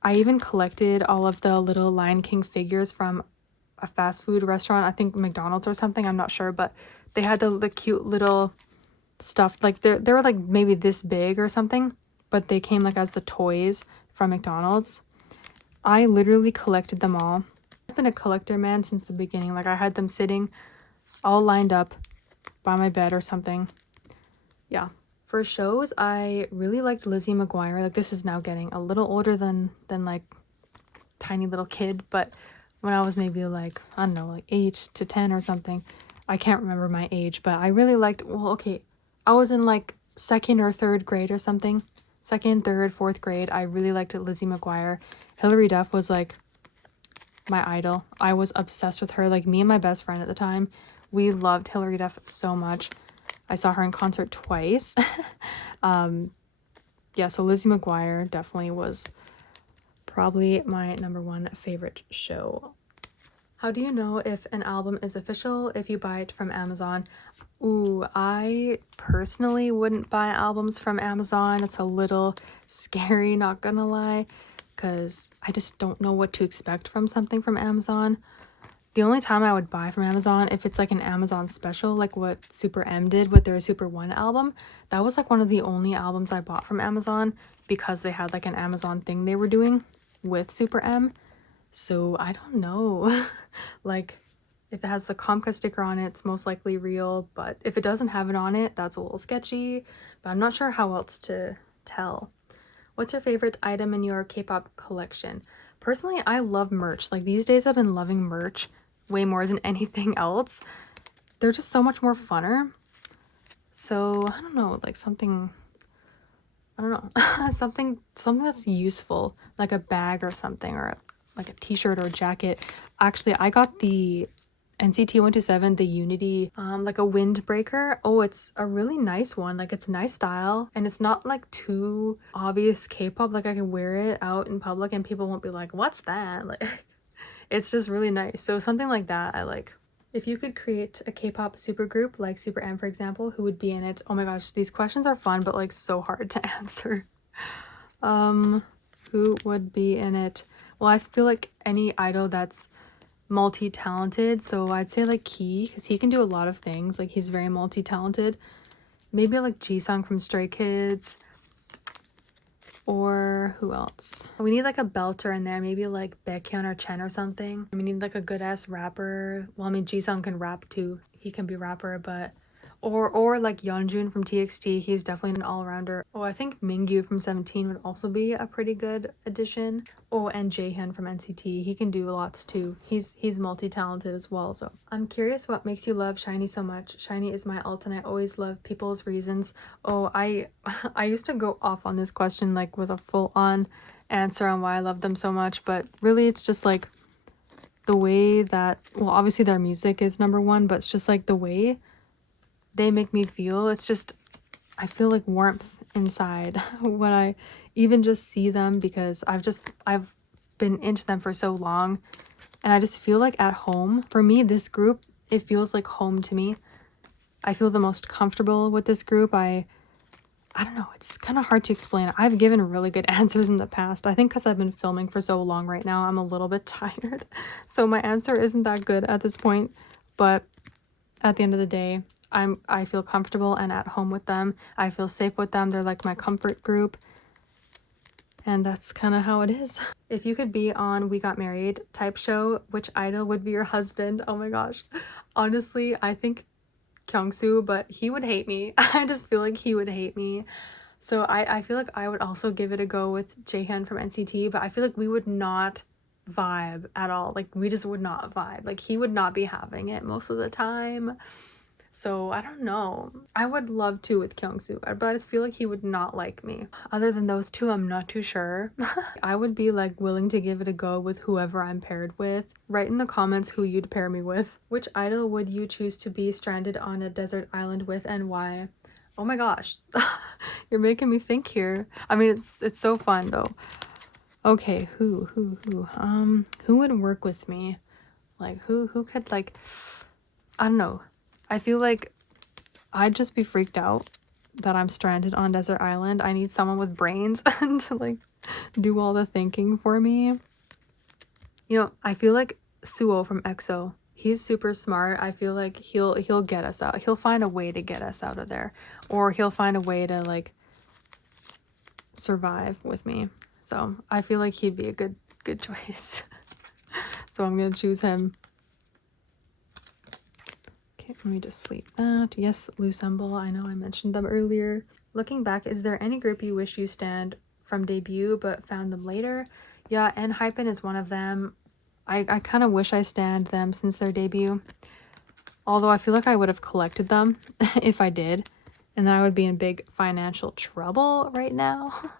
I even collected all of the little Lion King figures from a fast food restaurant, I think McDonald's or something, I'm not sure, but they had the cute little stuff, like they were like maybe this big or something, but they came like as the toys from McDonald's. I literally collected them all. I've been a collector, man, since the beginning. Like, I had them sitting all lined up by my bed or something. Yeah. For shows, I really liked Lizzie McGuire. Like, this is now getting a little older than like tiny little kid, but when I was maybe like, I don't know, like 8 to 10 or something. I can't remember my age, but I really liked, well, okay, I was in like 2nd or 3rd grade or something. 2nd, 3rd, 4th grade. I really liked Lizzie McGuire. Hilary Duff was like my idol. I was obsessed with her. Like, me and my best friend at the time, we loved Hilary Duff so much. I saw her in concert twice. Yeah, so Lizzie McGuire definitely was probably my #1 favorite show. How do you know if an album is official if you buy it from Amazon? Ooh, I personally wouldn't buy albums from Amazon. It's a little scary, not gonna lie, because I just don't know what to expect from something from Amazon. The only time I would buy from Amazon, if it's like an Amazon special, like what Super M did with their Super 1 album. That was like one of the only albums I bought from Amazon because they had like an Amazon thing they were doing with Super M. So I don't know. Like, if it has the Comcast sticker on it, it's most likely real, but if it doesn't have it on it, that's a little sketchy, but I'm not sure how else to tell. What's your favorite item in your K-pop collection? Personally, I love merch. Like, these days I've been loving merch way more than anything else. They're just so much more funner. So I don't know, like something I don't know, something that's useful, like a bag or something, or like a t-shirt or jacket. Actually, I got the NCT 127, the Unity, like a windbreaker. Oh, it's a really nice one. Like, it's a nice style, and it's not like too obvious K-pop. Like, I can wear it out in public and people won't be like, what's that? Like, it's just really nice. So something like that I like. If you could create a K-pop supergroup like Super M, for example, who would be in it? Oh my gosh, these questions are fun, but like so hard to answer. Who would be in it? Well, I feel like any idol that's multi-talented, so I'd say like Key, because he can do a lot of things. Like, he's very multi-talented. Maybe like Jisung from Stray Kids. Or who else? We need like a belter in there, maybe like Baekhyun or Chen or something. We need like a good ass rapper. Well, I mean, Jisung can rap too. He can be rapper, but or like Yeonjun from TXT. He's definitely an all-rounder. Oh, I think Mingyu from 17 would also be a pretty good addition. Oh, and Jaehyun from NCT. He can do lots too. He's multi-talented as well. So I'm curious, what makes you love SHINee so much? SHINee is my alt and I always love people's reasons. Oh, I used to go off on this question like with a full-on answer on why I love them so much, but really it's just like the way that, well, obviously their music is number one, but it's just like the way they make me feel. It's just, I feel like warmth inside when I even just see them, because I've been into them for so long and I just feel like at home. For me, this group, it feels like home to me. I feel the most comfortable with this group. I don't know, it's kind of hard to explain. I've given really good answers in the past. I think because I've been filming for so long right now, I'm a little bit tired. So my answer isn't that good at this point, but at the end of the day, I feel comfortable and at home with them. I feel safe with them. They're like my comfort group. And that's kind of how it is. If you could be on We Got Married type show, which idol would be your husband? Oh my gosh. Honestly, I think Kyungsoo, but he would hate me. I just feel like he would hate me. So I feel like I would also give it a go with Jaehyun from NCT, but I feel like we would not vibe at all. Like, we just would not vibe. Like, he would not be having it most of the time. So I don't know. I would love to with Kyungsoo, but I just feel like he would not like me. Other than those two, I'm not too sure. I would be like willing to give it a go with whoever I'm paired with. Write in the comments who you'd pair me with. Which idol would you choose to be stranded on a desert island with, and why? Oh my gosh. You're making me think here. I mean, it's so fun though. Okay, who would work with me? Like, who could, like, I don't know. I feel like I'd just be freaked out that I'm stranded on a desert island. I need someone with brains to like do all the thinking for me. You know, I feel like Suho from EXO, he's super smart. I feel like he'll get us out. He'll find a way to get us out of there, or he'll find a way to like survive with me. So I feel like he'd be a good choice. So I'm gonna choose him. Okay, let me just sleep that. Yes, Lusemble, I know I mentioned them earlier. Looking back, is there any group you wish you stand from debut but found them later? Yeah, and Hypen is one of them. I kind of wish I stand them since their debut. Although I feel like I would have collected them if I did. And then I would be in big financial trouble right now.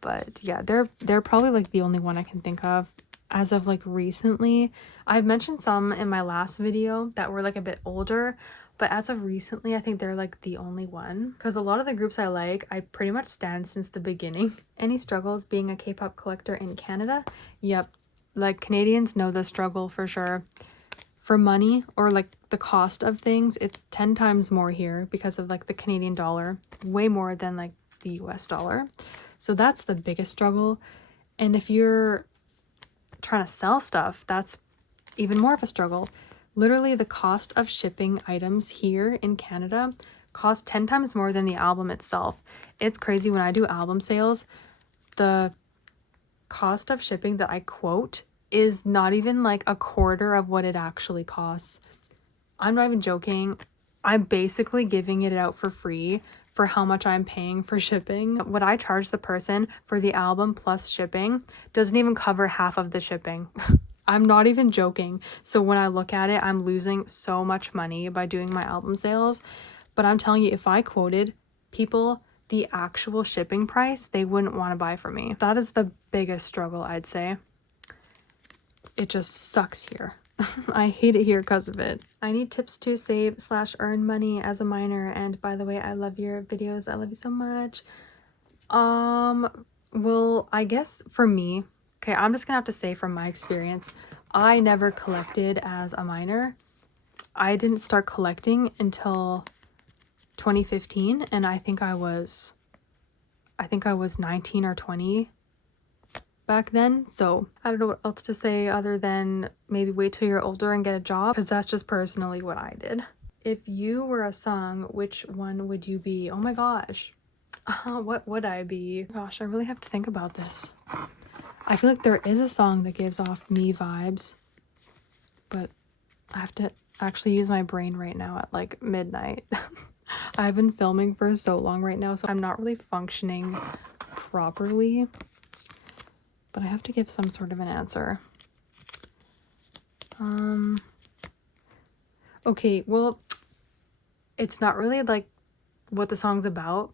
But yeah, they're probably like the only one I can think of as of like recently. I've mentioned some in my last video that were like a bit older, but as of recently, I think they're like the only one, because a lot of the groups I like, I pretty much stand since the beginning. Any struggles being a K-pop collector in Canada? Yep, like Canadians know the struggle for sure. For money, or like the cost of things, it's 10 times more here because of like the Canadian dollar, way more than like the US dollar. So that's the biggest struggle. And if you're trying to sell stuff, that's even more of a struggle. Literally, the cost of shipping items here in Canada costs 10 times more than the album itself. It's crazy. When I do album sales, the cost of shipping that I quote is not even like a quarter of what it actually costs. I'm not even joking. I'm basically giving it out for free for how much I'm paying for shipping. What I charge the person for the album plus shipping doesn't even cover half of the shipping. I'm not even joking. So when I look at it, I'm losing so much money by doing my album sales. But I'm telling you, if I quoted people the actual shipping price, they wouldn't want to buy from me. That is the biggest struggle, I'd say. It just sucks here. I hate it here because of it. I need tips to save / earn money as a minor. And by the way, I love your videos. I love you so much. Well, I guess for me, okay, I'm just gonna have to say from my experience, I never collected as a minor. I didn't start collecting until 2015, and I think I was 19 or 20 back then. So I don't know what else to say other than maybe wait till you're older and get a job, because that's just personally what I did. If you were a song, which one would you be? Oh my gosh. What would I be? Gosh, I really have to think about this. I feel like there is a song that gives off me vibes, but I have to actually use my brain right now at like midnight. I've been filming for so long right now, so I'm not really functioning properly, but I have to give some sort of an answer. Okay, well, it's not really like what the song's about,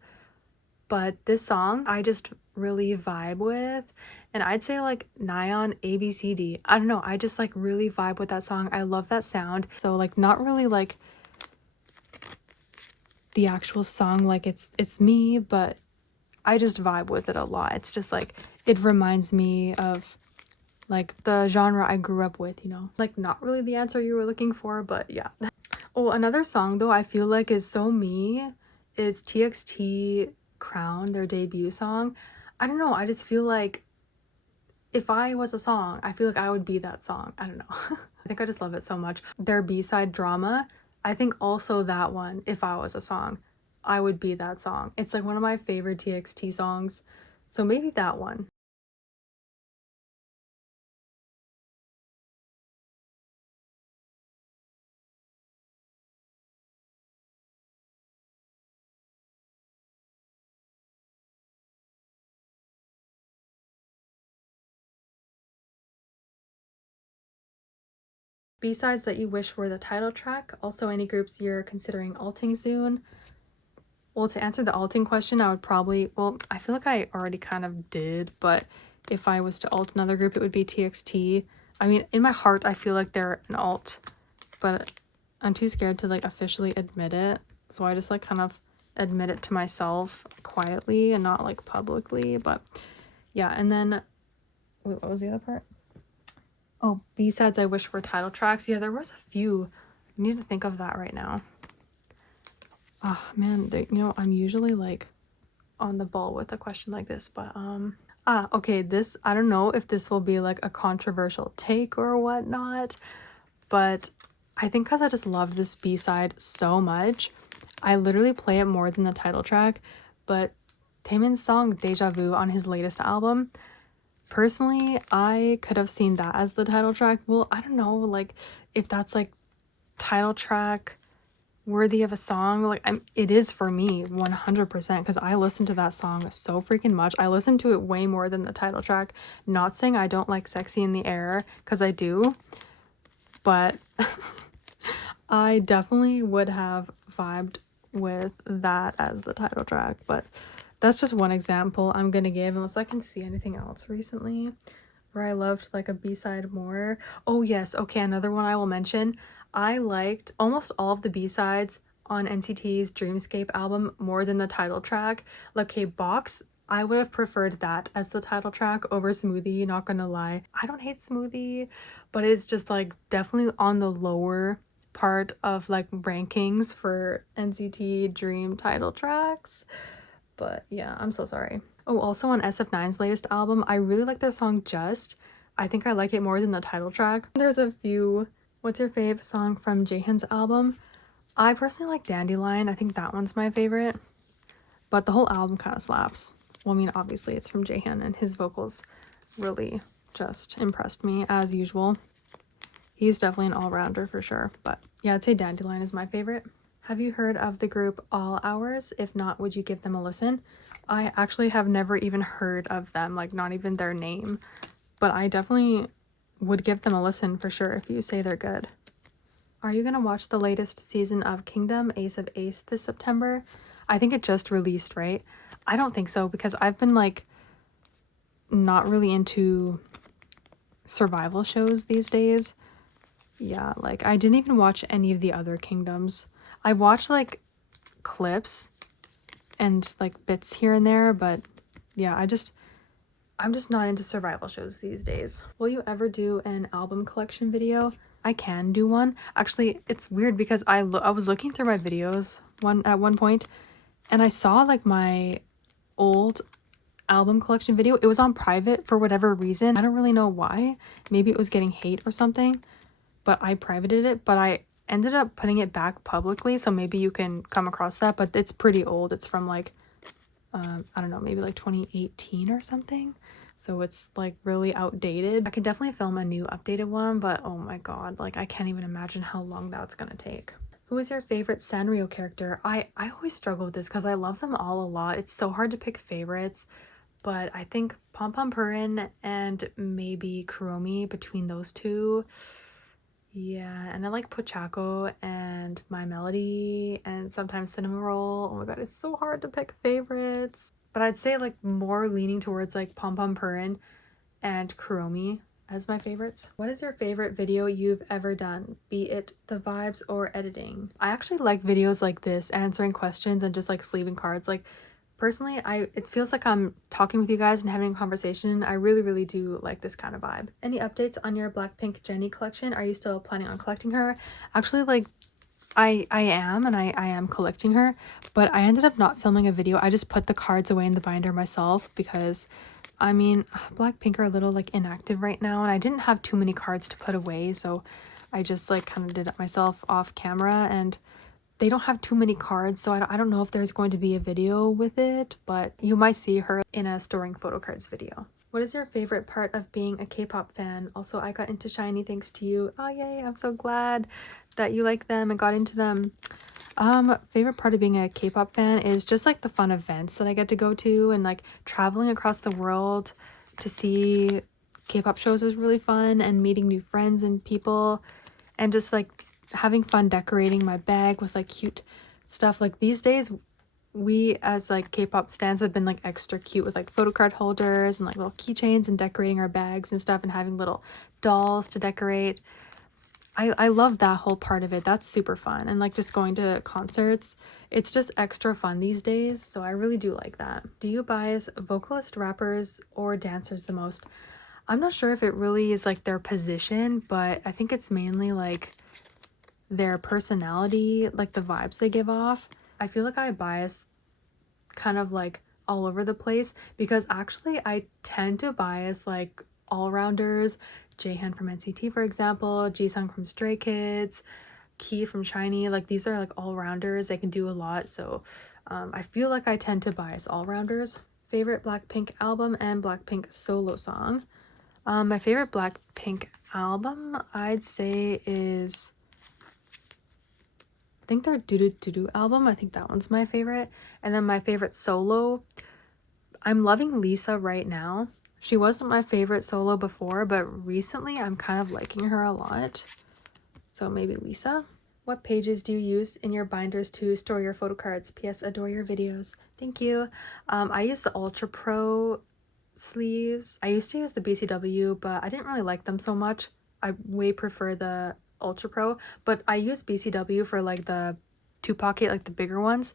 but this song I just really vibe with, and I'd say like Nyan ABCD. I don't know, I just like really vibe with that song. I love that sound. So like not really like the actual song like it's me, but I just vibe with it a lot. It's just like it reminds me of like the genre I grew up with, you know. Like not really the answer you were looking for, but yeah. Oh, another song though I feel like is so me is TXT Crown, their debut song. I don't know, I just feel like if I was a song, I feel like I would be that song. I don't know. I think I just love it so much. Their B-side Drama, I think also that one, if I was a song, I would be that song. It's like one of my favorite TXT songs, so maybe that one. B-sides that you wish were the title track. Also any groups you're considering alting soon. Well, to answer the alting question, I would probably, well, I feel like I already kind of did, but if I was to alt another group, it would be TXT. I mean, in my heart, I feel like they're an alt, but I'm too scared to like officially admit it. So I just like kind of admit it to myself quietly and not like publicly. But yeah, and then, wait, what was the other part? Oh, B-sides I wish were title tracks. Yeah, there was a few. I need to think of that right now. Oh man, you know, I'm usually like on the ball with a question like this, but okay, this, I don't know if this will be like a controversial take or whatnot, but I think because I just love this B-side so much, I literally play it more than the title track. But Taemin's song Deja Vu on his latest album, personally, I could have seen that as the title track. Well, I don't know, like if that's like title track worthy of a song, like it is for me 100%, because I listen to that song so freaking much. I listen to it way more than the title track. Not saying I don't like Sexy in the Air, because I do, but I definitely would have vibed with that as the title track. But that's just one example I'm gonna give, unless I can see anything else recently where I loved like a B-side more. Oh yes, okay, another one I will mention. I liked almost all of the B-sides on NCT's Dreamscape album more than the title track. Like, okay, Box, I would have preferred that as the title track over Smoothie, not gonna lie. I don't hate Smoothie, but it's just like definitely on the lower part of like rankings for NCT Dream title tracks. But yeah, I'm so sorry. Oh, also on SF9's latest album, I really like their song Just. I think I like it more than the title track. There's a few. What's your fave song from Jaehyun's album? I personally like Dandelion. I think that one's my favorite. But the whole album kind of slaps. Well, I mean, obviously it's from Jaehyun, and his vocals really just impressed me as usual. He's definitely an all-rounder for sure. But yeah, I'd say Dandelion is my favorite. Have you heard of the group All Hours? If not, would you give them a listen? I actually have never even heard of them, like not even their name. But I definitely would give them a listen for sure if you say they're good. Are you gonna watch the latest season of Kingdom Ace of Ace this September? I think it just released, right? I don't think so, because I've been like not really into survival shows these days. Yeah, like I didn't even watch any of the other kingdoms. I watched like clips and like bits here and there, but yeah, I'm just not into survival shows these days. Will you ever do an album collection video? I can do one. Actually, it's weird because I was looking through my videos at one point, and I saw like my old album collection video. It was on private for whatever reason. I don't really know why. Maybe it was getting hate or something, but I privated it, but I ended up putting it back publicly, so maybe you can come across that, but it's pretty old. It's from like I don't know, maybe like 2018 or something. So it's like really outdated. I could definitely film a new updated one, but oh my god, like I can't even imagine how long that's gonna take. Who is your favorite Sanrio character? I always struggle with this because I love them all a lot. It's so hard to pick favorites, but I think Pom Pom Purin and maybe Kuromi, between those two. Yeah, and I like Pochaco and My Melody and sometimes Cinnamon Roll. Oh my god, it's so hard to pick favorites. But I'd say like more leaning towards like Pom Pom Purin and Kuromi as my favorites. What is your favorite video you've ever done, be it the vibes or editing? I actually like videos like this, answering questions and just like sleeving cards. Like personally, it feels like I'm talking with you guys and having a conversation. I really do like this kind of vibe. Any updates on your Blackpink Jennie collection? Are you still planning on collecting her? Actually, like I am, and I am collecting her, but I ended up not filming a video. I just put the cards away in the binder myself because I mean, Blackpink are a little like inactive right now, and I didn't have too many cards to put away, so I just like kind of did it myself off camera, and they don't have too many cards, so I don't know if there's going to be a video with it, but you might see her in a storing photo cards video. What is your favorite part of being a K-pop fan? Also, I got into SHINee thanks to you. Oh yay, I'm so glad that you like them and got into them. Favorite part of being a K-pop fan is just like the fun events that I get to go to, and like traveling across the world to see K-pop shows is really fun, and meeting new friends and people, and just like having fun decorating my bag with like cute stuff. Like these days we as like K-pop stans have been like extra cute with like photo card holders and like little keychains and decorating our bags and stuff, and having little dolls to decorate. I love that whole part of it. That's super fun. And like just going to concerts, it's just extra fun these days, so I really do like that. Do you bias vocalist, rappers, or dancers the most? I'm not sure if it really is like their position, but I think it's mainly like their personality, like the vibes they give off. I feel like I bias kind of like all over the place, because actually I tend to bias like all-rounders. Jaehyun from NCT, for example, Jisung from Stray Kids, Key from SHINee. Like these are like all-rounders. They can do a lot, so I feel like I tend to bias all-rounders. Favorite Blackpink album and Blackpink solo song? My favorite Blackpink album, I'd say, is I think their Doo Doo Doo Doo album. I think that one's my favorite. And then my favorite solo, I'm loving Lisa right now. She wasn't my favorite solo before, but recently I'm kind of liking her a lot. So maybe Lisa. What pages do you use in your binders to store your photo cards? P.S. Adore your videos. Thank you. I use the Ultra Pro sleeves. I used to use the BCW, but I didn't really like them so much. I way prefer the Ultra Pro, but I use BCW for like the 2-pocket, like the bigger ones.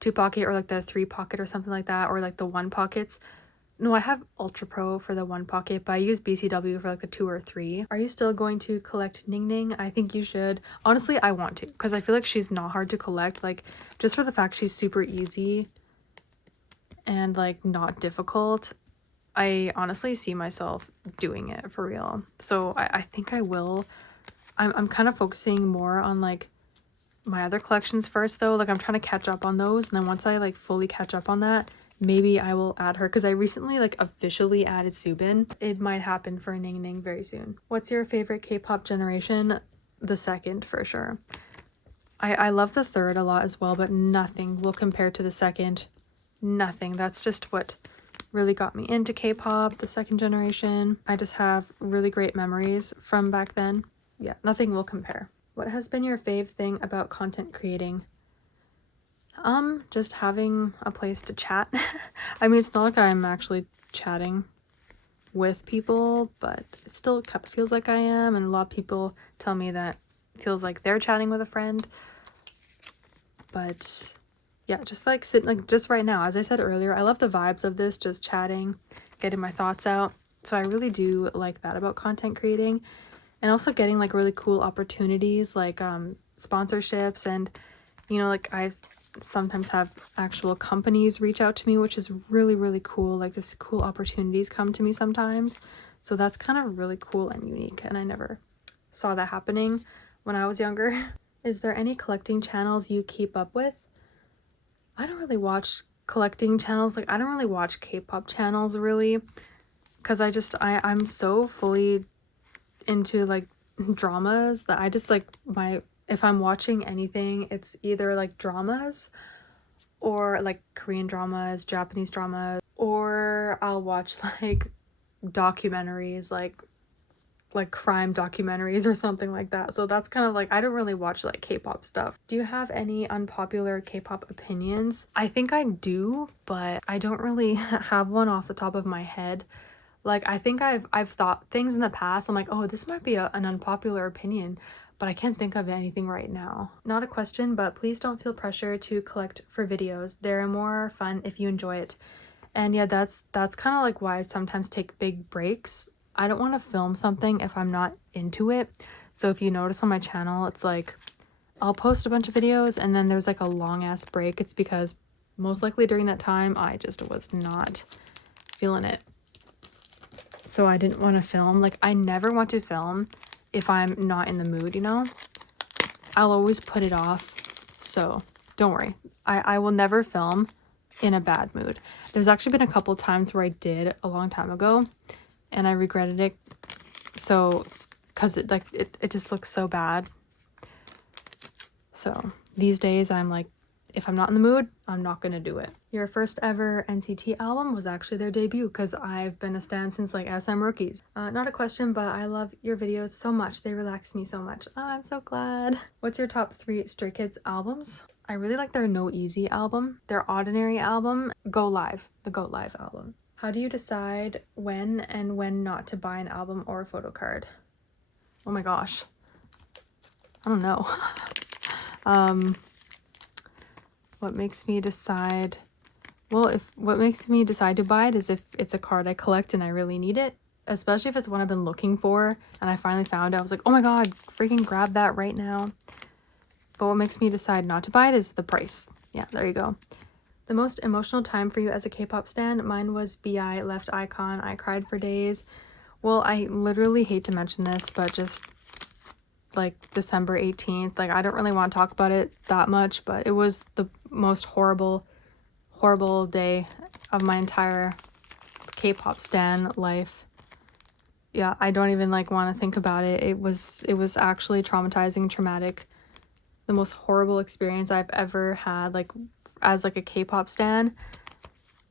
2-pocket, or like the 3-pocket or something like that, or like the 1-pockets. No, I have Ultra Pro for the 1-pocket, but I use BCW for like the 2 or 3. Are you still going to collect Ning Ning? I think you should. Honestly, I want to, because I feel like she's not hard to collect, like just for the fact she's super easy and like not difficult. I honestly see myself doing it for real. So I think I will. I'm kind of focusing more on like my other collections first though. Like I'm trying to catch up on those, and then once I like fully catch up on that, maybe I will add her, because I recently like officially added Subin. It might happen for Ning Ning very soon. What's your favorite K-pop generation? The second, for sure. I love the third a lot as well, but nothing will compare to the second. Nothing. That's just what really got me into K-pop, the second generation. I just have really great memories from back then. Yeah, nothing will compare. What has been your fave thing about content creating? Just having a place to chat. I mean, it's not like I'm actually chatting with people, but it still kind of feels like I am, and a lot of people tell me that it feels like they're chatting with a friend. But yeah, just like sitting, like just right now, as I said earlier, I love the vibes of this, just chatting, getting my thoughts out. So I really do like that about content creating, and also getting like really cool opportunities like sponsorships, and you know, like I've sometimes have actual companies reach out to me, which is really, really cool. Like this cool opportunities come to me sometimes. So that's kind of really cool and unique, and I never saw that happening when I was younger. Is there any collecting channels you keep up with? I don't really watch collecting channels. Like I don't really watch K-pop channels really, because I'm so fully into like dramas that I just like if I'm watching anything, it's either like dramas or like Korean dramas, Japanese dramas, or I'll watch like documentaries, like crime documentaries or something like that. So that's kind of like, I don't really watch like K-pop stuff. Do you have any unpopular K-pop opinions? I think I do, but I don't really have one off the top of my head. Like I think I've thought things in the past. I'm like, oh, this might be an unpopular opinion, but I can't think of anything right now. Not a question, but please don't feel pressure to collect for videos. They're more fun if you enjoy it. And yeah, that's kind of like why I sometimes take big breaks. I don't want to film something if I'm not into it. So if you notice on my channel, it's like I'll post a bunch of videos and then there's like a long ass break. It's because most likely during that time I just was not feeling it. So I didn't want to film. Like I never want to film if I'm not in the mood, you know? I'll always put it off. So don't worry. I will never film in a bad mood. There's actually been a couple times where I did a long time ago and I regretted it. So, cause it just looks so bad. So these days I'm like, if I'm not in the mood, I'm not gonna do it. Your first ever NCT album was actually their debut, because I've been a stan since like SM Rookies. Not a question, but I love your videos so much. They relax me so much. Oh, I'm so glad. What's your top 3 Stray Kids albums? I really like their No Easy album, their Ordinary album, Go Live, the Go Live album. How do you decide when and when not to buy an album or a photo card? Oh my gosh. I don't know. What makes me decide? Well, what makes me decide to buy it is if it's a card I collect and I really need it, especially if it's one I've been looking for and I finally found it. I was like, oh my god, freaking grab that right now. But what makes me decide not to buy it is the price. Yeah, there you go. The most emotional time for you as a K-pop stan? Mine was BI left iKON. I cried for days. Well, I literally hate to mention this, but just like December 18th, like I don't really want to talk about it that much, but it was the most horrible day of my entire K-pop stan life. Yeah, I don't even like want to think about it. It was actually traumatizing, traumatic, the most horrible experience I've ever had, like as like a K-pop stan.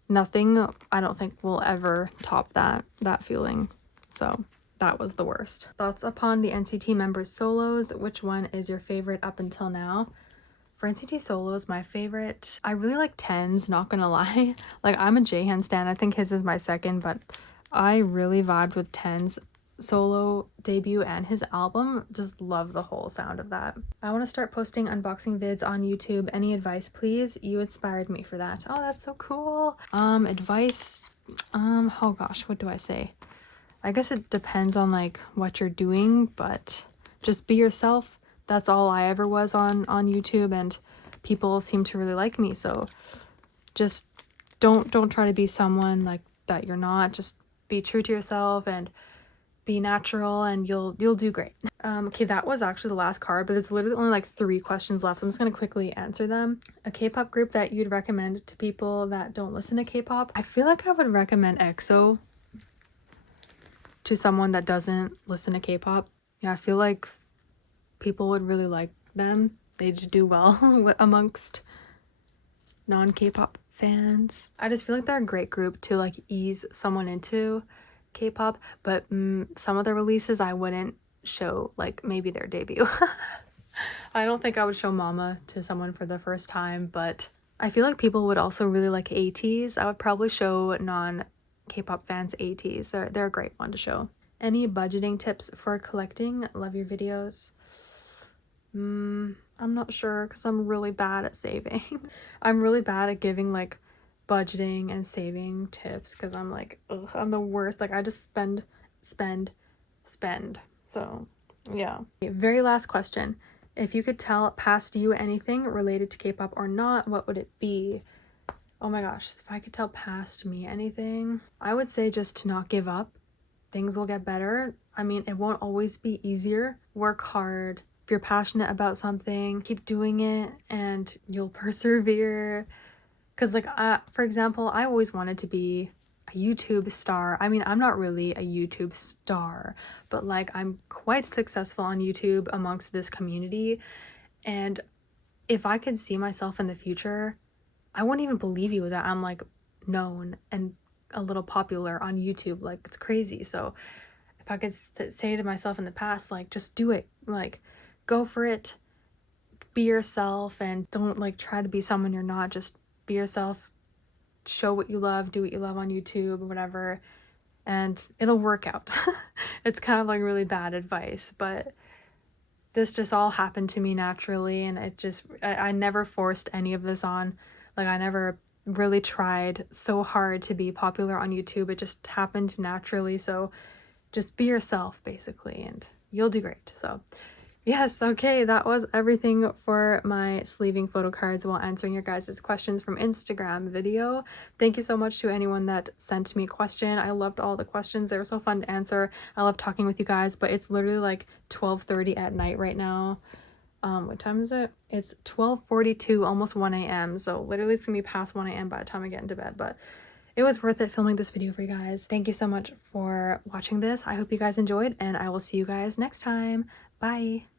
Nothing I don't think will ever top that feeling. So that was the worst. Thoughts upon the NCT members' solos. Which one is your favorite up until now? For NCT solos, my favorite, I really like Ten's, not gonna lie. Like I'm a Jaehyun stan. I think his is my second, but I really vibed with Ten's solo debut and his album. Just love the whole sound of that. I want to start posting unboxing vids on YouTube. Any advice, please? You inspired me for that. Oh, that's so cool. Advice, oh gosh, what do I say? I guess it depends on like what you're doing, but just be yourself. That's all I ever was on YouTube, and people seem to really like me. So just don't try to be someone like that you're not. Just be true to yourself and be natural, and you'll do great. Okay, that was actually the last card, but there's literally only like 3 questions left, so I'm just gonna quickly answer them. A K-pop group that you'd recommend to people that don't listen to K-pop? I feel like I would recommend EXO to someone that doesn't listen to K-pop. Yeah, I feel like people would really like them. They'd do well amongst non-K-pop fans. I just feel like they're a great group to like ease someone into K-pop, but some of the releases I wouldn't show, like maybe their debut. I don't think I would show mama to someone for the first time, but I feel like people would also really like ATs. I would probably show non-K-pop fans ATs. They're a great one to show. Any budgeting tips for collecting? Love your videos. I'm not sure because I'm really bad at saving. I'm really bad at giving like budgeting and saving tips because I'm like, ugh, I'm the worst. Like I just spend, spend, spend. So yeah. Very last question. If you could tell past you anything related to K-pop or not, what would it be? Oh my gosh, if I could tell past me anything, I would say just to not give up. Things will get better. I mean, it won't always be easier. Work hard. If you're passionate about something, keep doing it and you'll persevere. Because like, for example, I always wanted to be a YouTube star. I mean, I'm not really a YouTube star, but like I'm quite successful on YouTube amongst this community. And if I could see myself in the future, I wouldn't even believe you that I'm like known and a little popular on YouTube. Like it's crazy. So if I could say to myself in the past, like just do it, like go for it, be yourself, and don't like try to be someone you're not. Just be yourself, show what you love, do what you love on YouTube or whatever, and it'll work out. It's kind of like really bad advice, but this just all happened to me naturally, and it just I never forced any of this on. Like I never really tried so hard to be popular on YouTube. It just happened naturally. So just be yourself basically and you'll do great. So yes, okay, that was everything for my sleeving photo cards while answering your guys' questions from Instagram video. Thank you so much to anyone that sent me a question. I loved all the questions. They were so fun to answer. I love talking with you guys, but it's literally like 12:30 at night right now. What time is it? It's 12:42, almost 1 a.m. So literally it's gonna be past 1 a.m. by the time I get into bed, but it was worth it filming this video for you guys. Thank you so much for watching this. I hope you guys enjoyed, and I will see you guys next time. Bye!